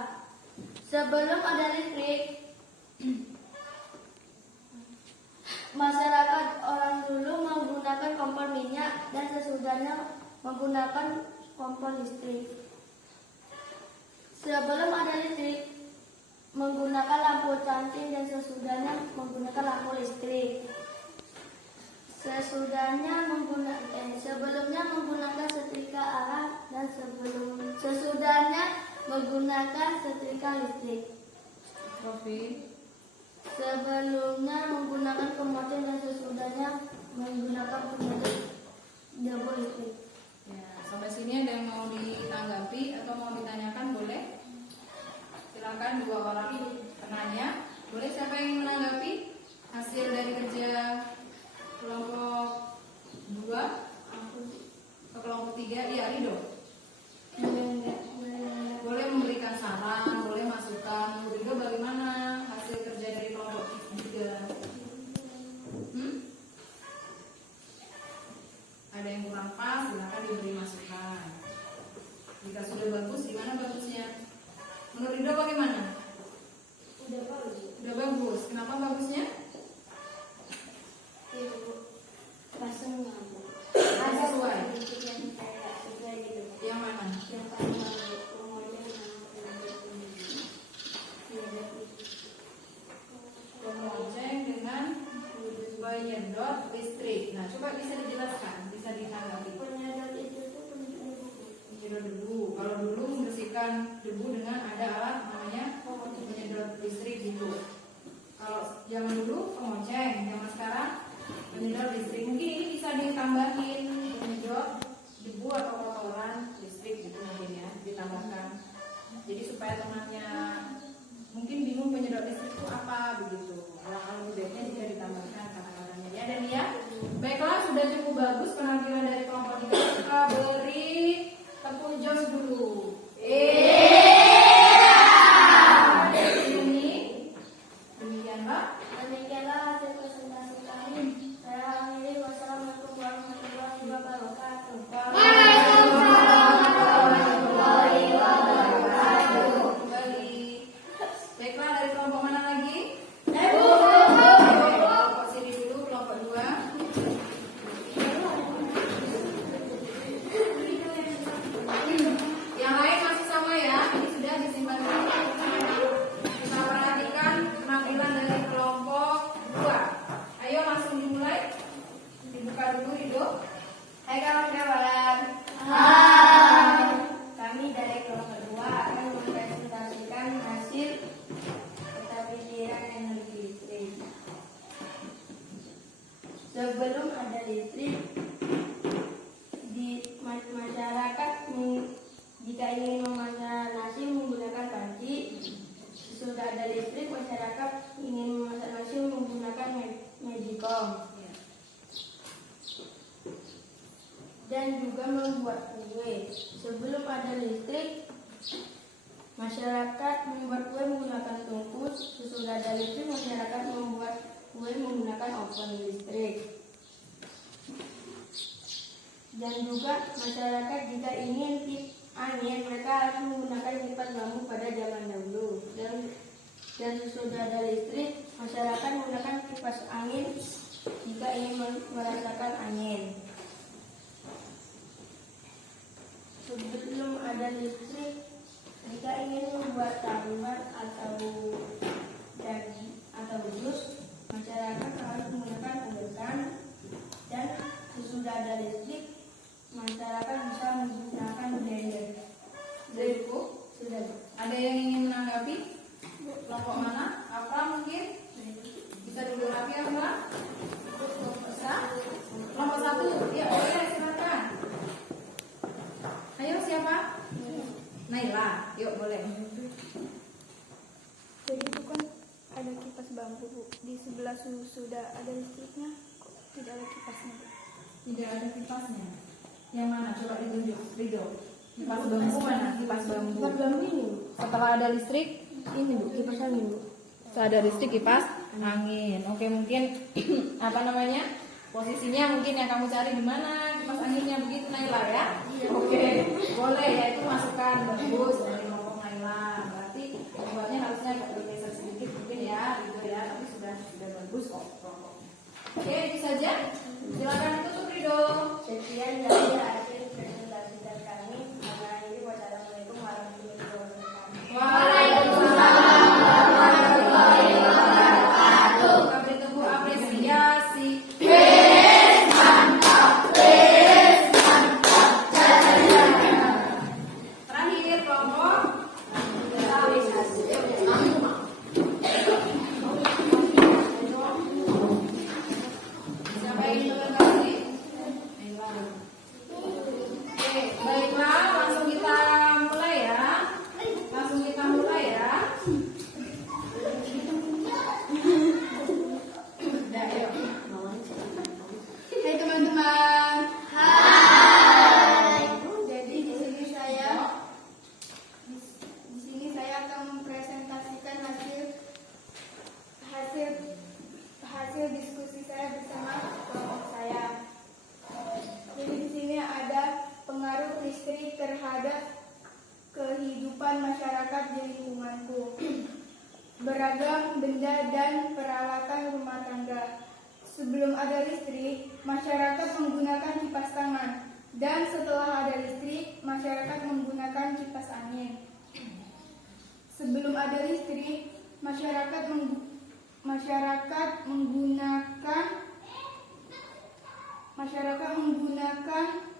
Sebelum ada listrik, masyarakat orang dulu menggunakan kompor minyak dan sesudahnya menggunakan kompor listrik. Sebelum ada listrik, menggunakan lampu canting dan sesudahnya menggunakan lampu listrik. Sebelumnya menggunakan setrika arang dan sesudahnya menggunakan setrika listrik. Rofi. Sebelumnya menggunakan kemoting dan sesudahnya menggunakan kemoting jamur listrik. Ya, sampai sini ada yang mau ditanggapi atau mau ditanyakan boleh? Silakan dua orang penanya. Boleh siapa yang menanggapi hasil dari kerja kelompok 2 atau kelompok 3? Iya, Rido. Boleh memberikan saran, boleh masukan. Menurut Rido bagaimana hasil kerja dari kelompok 3? Ada yang kurang pas, silakan diberi masukan. Jika sudah bagus, gimana bagusnya? Menurut Rido bagaimana? Udah bagus. Udah bagus. Kenapa bagusnya? Pasang Sesuai. yang kayak sesuai gitu. Yang mana? Yang paling bagus Pemojeng dengan penyedot listrik. Nah, coba bisa dijelaskan, bisa ditanggapi. penyedot itu tuh penyedot. Penyedot debu. Kalau dulu membersihkan debu dengan ada alat namanya penyedot listrik gitu. Kalau zaman dulu pemojeng, zaman sekarang penyedot listrik. Mungkin ini bisa ditambahin penyedot debu atau kotoran listrik gitu mungkin ya, ditambahkan. Jadi supaya temannya mungkin bingung penyedot listrik itu apa begitu. Kalau budgetnya jika ditambahkan kata-katanya ya. Dan ya, baiklah sudah cukup bagus penampilan dari kelompok 3. Kita beri tepuk jos dulu. Demikian Mbak. Demikianlah hasil presentasi kami. Saya akhiri. Wassalamualaikum warahmatullahi wabarakatuh. Kembali. Baiklah, dari kelompok mana lagi? Kelompok sini dulu, kelompok 2. Yang lain masih sama ya. Ini sudah disimpan dulu. Kita perhatikan penampilan dari kelompok 2. Ayo langsung dimulai. Dibuka dulu Rido. Hai kawan-kawan. Hai. Kami dari kelompok 2 akan mempresentasikan hasil petapikiran energi listrik. Sebelum ada listrik, di masyarakat jika ingin memasak nasi menggunakan panci. Sesudah ada listrik, masyarakat ingin memasak nasi menggunakan magicom dan juga membuat kue. Sebelum ada listrik, masyarakat membuat kue menggunakan tungku. Sesudah ada listrik, masyarakat membuat kue menggunakan oven listrik. Dan juga masyarakat jika ingin angin, mereka harus menggunakan kipas bambu pada zaman dahulu. Dan sesudah ada listrik, masyarakat menggunakan kipas angin jika ingin merasakan angin. Sebelum ada listrik, jika ingin membuat taruhan atau daging atau jus, masyarakat harus menggunakan ulekan. Dan sesudah ada listrik, masyarakat bisa menggunakan blender. Sudah cukup? Sudah. Ada yang ingin menanggapi? Kelompok mana? Apa mungkin? Bisa dulu rapi ya Mbak? Kelompok 1. Ya boleh, silakan. Ayo siapa? Naila. Yuk boleh. Jadi itu kan ada kipas bambu, Bu. Di sebelah sudah ada listriknya, kok tidak ada kipasnya, Bu? Tidak ada kipasnya. Yang mana? Coba ditunjuk. Rido. Kipas bambu mana? Kipas bambu. Kipas bambu ini. Setelah ada listrik, ini Bu, kipas angin Bu. Setelah ada listrik, kipas angin. Oke, mungkin apa namanya? Posisinya mungkin yang kamu cari di mana? Kipas anginnya begitu Naila ya? Iya. Oke, boleh ya, itu masukan bagus dari kelompok Naila. Berarti membuatnya harusnya bergeser sedikit mungkin ya, gitu ya. Tapi sudah bagus kok kelompok. Oke, itu saja. Silakan tutup Rido. Sekian dari hasil presentasi dari kami. Wassalamualaikum warahmatullahi wabarakatuh. Waalaikumsalam warahmatullahi wabarakatuh. Kita beri tepuk apresiasi. Terakhir kelompok siapa yang ingin berkasi? Oke, baiklah, langsung kita mulai ya. Udah, ayo. Hai teman-teman. Jadi di sini saya akan mempresentasikan hasil diskusi saya bersama kelompok saya. Jadi di sini ada pengaruh listrik terhadap kehidupan masyarakat di lingkunganku. Beragam benda dan peralatan rumah tangga. Sebelum ada listrik, masyarakat menggunakan kipas tangan, dan setelah ada listrik, masyarakat menggunakan kipas angin. Sebelum ada listrik, masyarakat menggunakan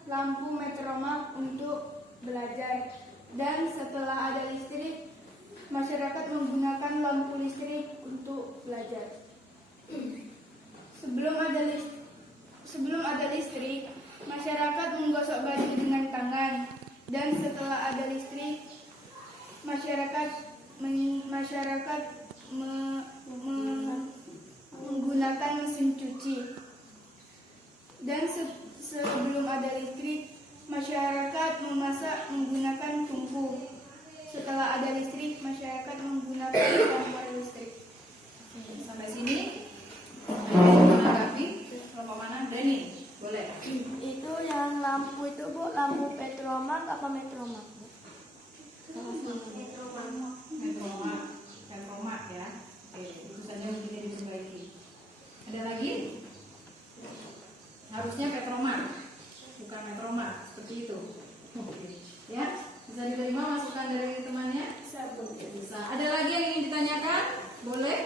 lampu metromak untuk belajar, dan setelah ada listrik, masyarakat menggunakan lampu listrik untuk belajar. Sebelum ada listrik, masyarakat menggosok baju dengan tangan, dan setelah ada listrik, masyarakat menggunakan mesin cuci. Dan sebelum ada listrik, masyarakat memasak menggunakan tungku. Setelah ada listrik, masyarakat menggunakan kompor listrik. Sampai sini. Menanggapi kelompok mana? Dani, boleh. Itu yang lampu itu Bu, lampu petromak apa metromak? Metromak ya. Oke, itu saja yang kita diperbaiki. Ada lagi? Harusnya petromak, bukan metromak, seperti itu. Oke. Ya, bisa diterima masukan dari temannya? Bisa. Ada lagi yang ingin ditanyakan? Boleh?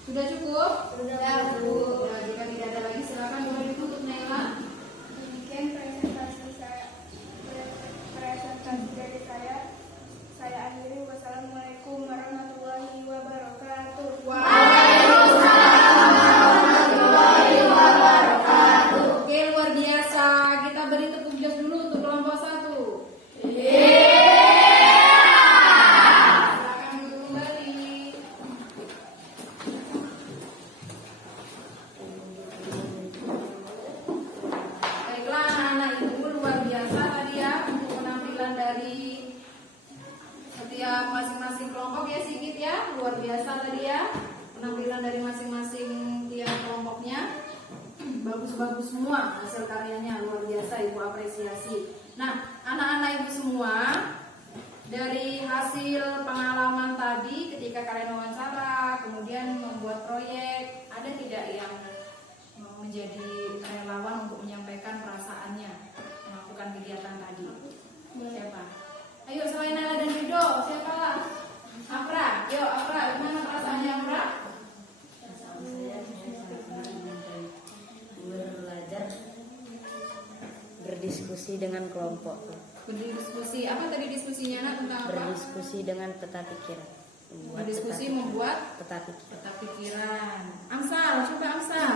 Sudah cukup? Sudah cukup. Nah, jika tidak ada lagi silakan boleh ditutup Naila. Demikian presentasi dari saya. Saya akhiri. Wassalamualaikum warahmatullahi wabarakatuh. Oke, luar biasa. Kita beri tepuk jos dulu untuk kelompok 1. Silakan duduk kembali. Baiklah, anak-anak ibu, luar biasa tadi ya untuk penampilan dari setiap masing-masing kelompok ya, Sigit ya. Luar biasa tadi ya penampilan dari masing-masing tiap kelompoknya. Bagus-bagus semua hasil karyanya, luar biasa, ibu apresiasi. Nah, anak-anak ibu semua, dari hasil pengalaman tadi ketika kalian wawancara, kemudian membuat proyek, ada tidak yang menjadi relawan untuk menyampaikan perasaannya melakukan kegiatan tadi? Siapa? Ayo selain Nala dan Rido, siapa? Afra, yuk Afra, gimana perasaannya Afra? Belajar berdiskusi dengan kelompok, Berdiskusi, apa tadi diskusinya Nak, tentang apa? berdiskusi dengan peta pikiran, Berdiskusi membuat peta pikiran. peta pikiran. Amsal, coba Amsal.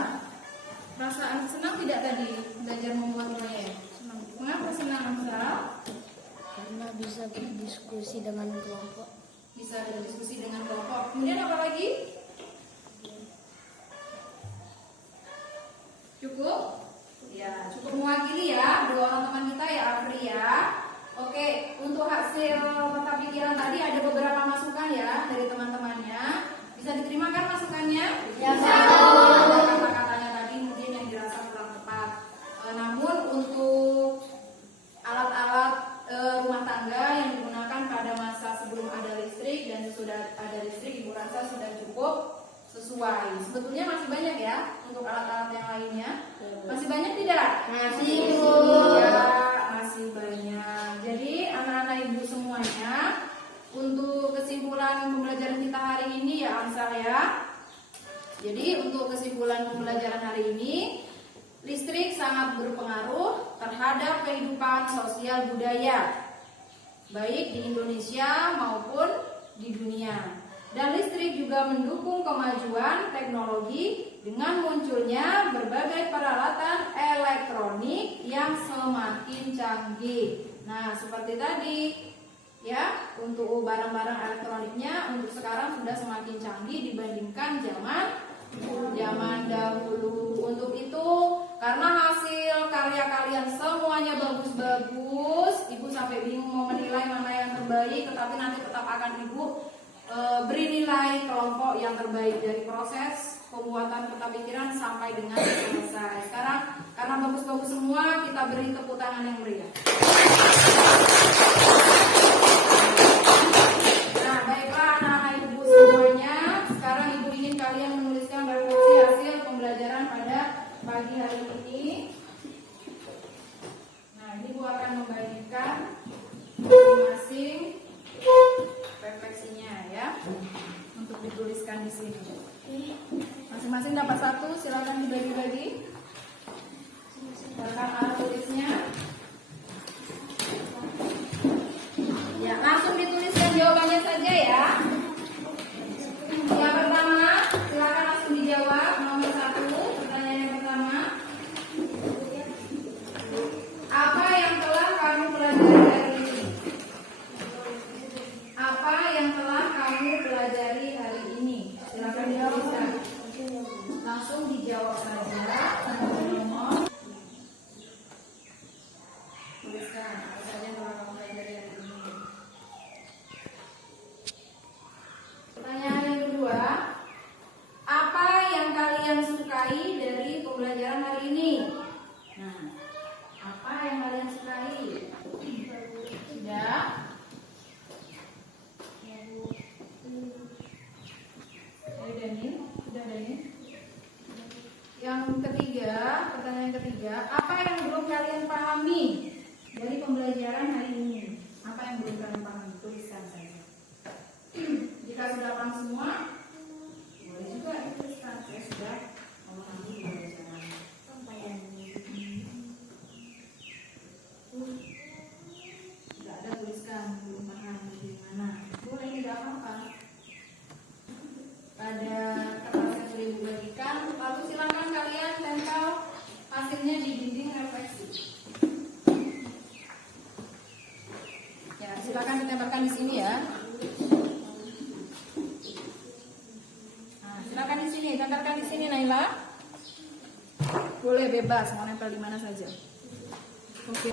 Perasaan senang tidak tadi belajar membuat proyek? Senang. Mengapa senang Amsal? Karena bisa berdiskusi dengan kelompok. Bisa berdiskusi dengan kelompok. Kemudian apa lagi? Cukup? Ya, cukup mewakili ya dua orang teman kita ya, Afri ya. Oke, untuk hasil peta pikiran tadi ada beberapa masukan ya dari teman-temannya. Bisa diterima kan masukannya? Ya, Kata-katanya tadi mungkin yang dirasa kurang tepat. Namun untuk alat-alat rumah tangga rasa sudah cukup sesuai. Sebetulnya masih banyak ya untuk alat-alat yang lainnya. Masih banyak tidak? Masih, Bu. Ya, masih banyak. Jadi anak-anak ibu semuanya, untuk kesimpulan pembelajaran kita hari ini ya Amsal ya. Jadi untuk kesimpulan pembelajaran hari ini, listrik sangat berpengaruh terhadap kehidupan sosial budaya, baik di Indonesia maupun di dunia. Dan listrik juga mendukung kemajuan teknologi dengan munculnya berbagai peralatan elektronik yang semakin canggih. Nah, seperti tadi ya, untuk barang-barang elektroniknya untuk sekarang sudah semakin canggih dibandingkan zaman dahulu. Untuk itu, karena hasil karya kalian semuanya bagus-bagus, ibu sampai bingung mau menilai mana yang terbaik, tetapi nanti tetap akan ibu beri nilai kelompok yang terbaik dari proses pembuatan peta pikiran sampai dengan selesai. Sekarang karena bagus-bagus semua, kita beri tepuk tangan yang meriah. Nah, baiklah anak-anak ibu semuanya, sekarang ibu ingin kalian menuliskan refleksi hasil pembelajaran pada pagi hari ini. Nah, ibu akan membagikan masing-masing refleksinya ya, untuk dituliskan di sini. Masing-masing dapat satu, silakan dibagi-bagi. Silakan alat tulisnya. Ya, langsung dituliskan jawabannya saja ya. Yang pertama, silakan langsung dijawab. Nomor 1, pertanyaan yang pertama. Apa yang telah kamu pelajari hari ini? Apa yang telah kamu pelajari hari ini? Silakan dituliskan. Langsung dijawab saja. Nomor. Tuliskan apa saja yang telah kamu pelajari hari ini. Pertanyaan yang kedua, apa yang kalian sukai dari pembelajaran hari ini? Nah, apa yang kalian sukai? Sudah? Dari Dani? Sudah Dani? Yang ketiga, pertanyaan ketiga, apa yang belum kalian pahami dari pembelajaran hari ini? Apa yang belum kalian pahami? Tuliskan saja. Jika sudah paham semua, boleh juga dituliskan. Saya sudah memahami pembelajaran. Tidak ada tuliskan belum paham di mana. Boleh, tidak apa-apa. Pada kertas yang sudah ibu bagikan, lalu silakan kalian tempel hasilnya di dinding refleksi. Ya, silakan ditempelkan di sini ya. Nah, silakan di sini, tempelkan di sini Naila. Boleh bebas, mau nempel di mana saja. Oke.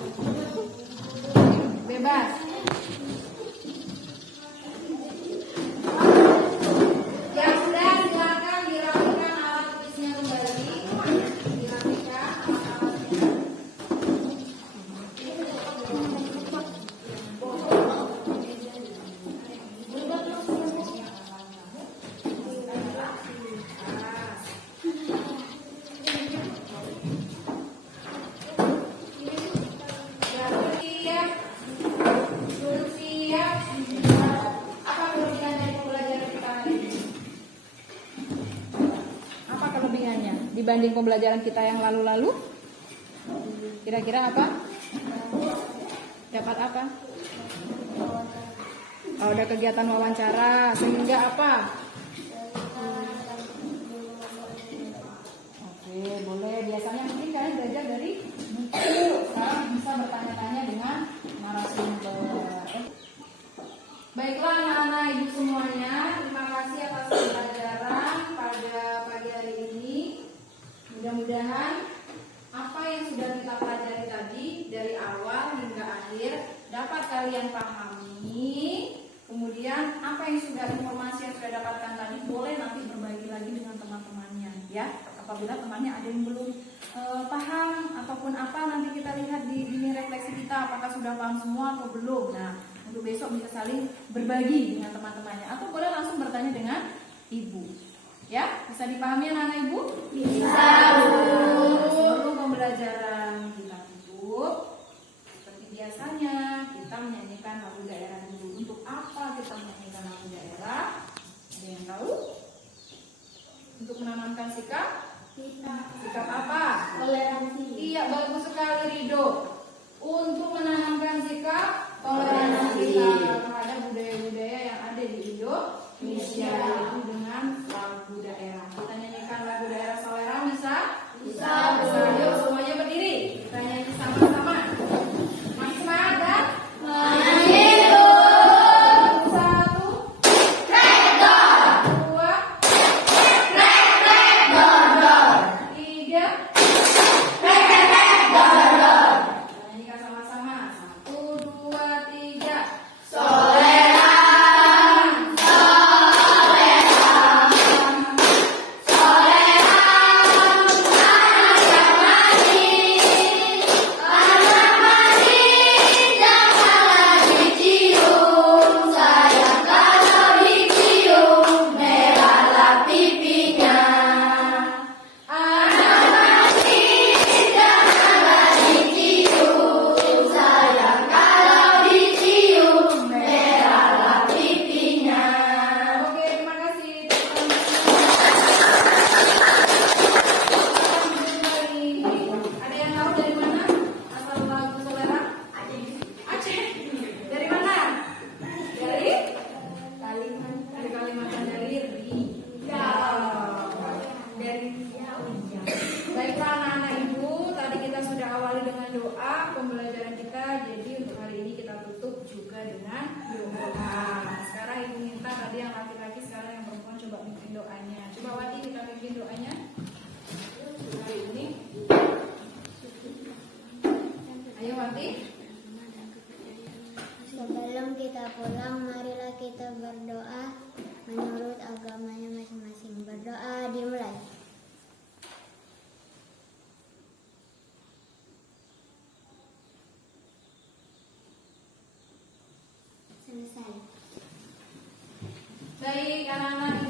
Bebas. Yang sudah silakan dirapikan alat tulisnya kembali. Dirapikan alat-alatnya. Dibanding pembelajaran kita yang lalu-lalu, kira-kira apa? Dapat apa? Oh, ada kegiatan wawancara, sehingga apa? Oke, boleh. Biasanya mungkin kalian belajar dari buku, sekarang bisa bertanya-tanya dengan narasumber. Baiklah anak-anak ibu semuanya, terima kasih atas pembelajaran pada pagi hari ini. Mudah-mudahan apa yang sudah kita pelajari tadi dari awal hingga akhir dapat kalian pahami. Kemudian apa yang sudah informasi yang sudah dapatkan tadi boleh nanti berbagi lagi dengan teman-temannya ya. Apabila temannya ada yang belum paham ataupun apa, nanti kita lihat di dinding refleksi kita apakah sudah paham semua atau belum. Nah, untuk besok bisa saling berbagi dengan teman-temannya atau boleh langsung bertanya dengan ibu. Ya, bisa dipahami anak-anak ibu? Bisa, Sebelum pembelajaran kita tutup, seperti biasanya kita menyanyikan lagu daerah dulu. Untuk apa kita menyanyikan lagu daerah? Ada yang tahu? Untuk menanamkan sikap? Sikap apa? toleransi. Iya, bagus sekali Rido. Untuk menanamkan sikap toleransi kita terhadap budaya-budaya yang ada di Indonesia, yaitu dengan lagu daerah. Kita nyanyikan lagu daerah selera bisa? Bisa. Yuk semuanya berdiri. Kita nyanyi sama-sama. Masih semangat kan? Satu, dua, tiga. Nyanyikan sama-sama. Satu, dua, tiga. Oke, terima kasih. Ada yang tahu dari mana asal lagu selera? Aceh. Dari mana? Dari Kalimantan, dari Riau. Baiklah anak-anak ibu, tadi kita sudah awali dengan doa pembelajaran kita. Jadi untuk hari ini kita tutup juga dengan doa. Sekarang ibu minta tadi yang laki-laki, sekarang yang perempuan coba bikin doanya. Coba Wati kita bikin doanya hari ini. Ayo Wati. Sebelum kita pulang, marilah kita berdoa menurut agamanya masing-masing. Berdoa dimulai. Selesai. Baik anak-anak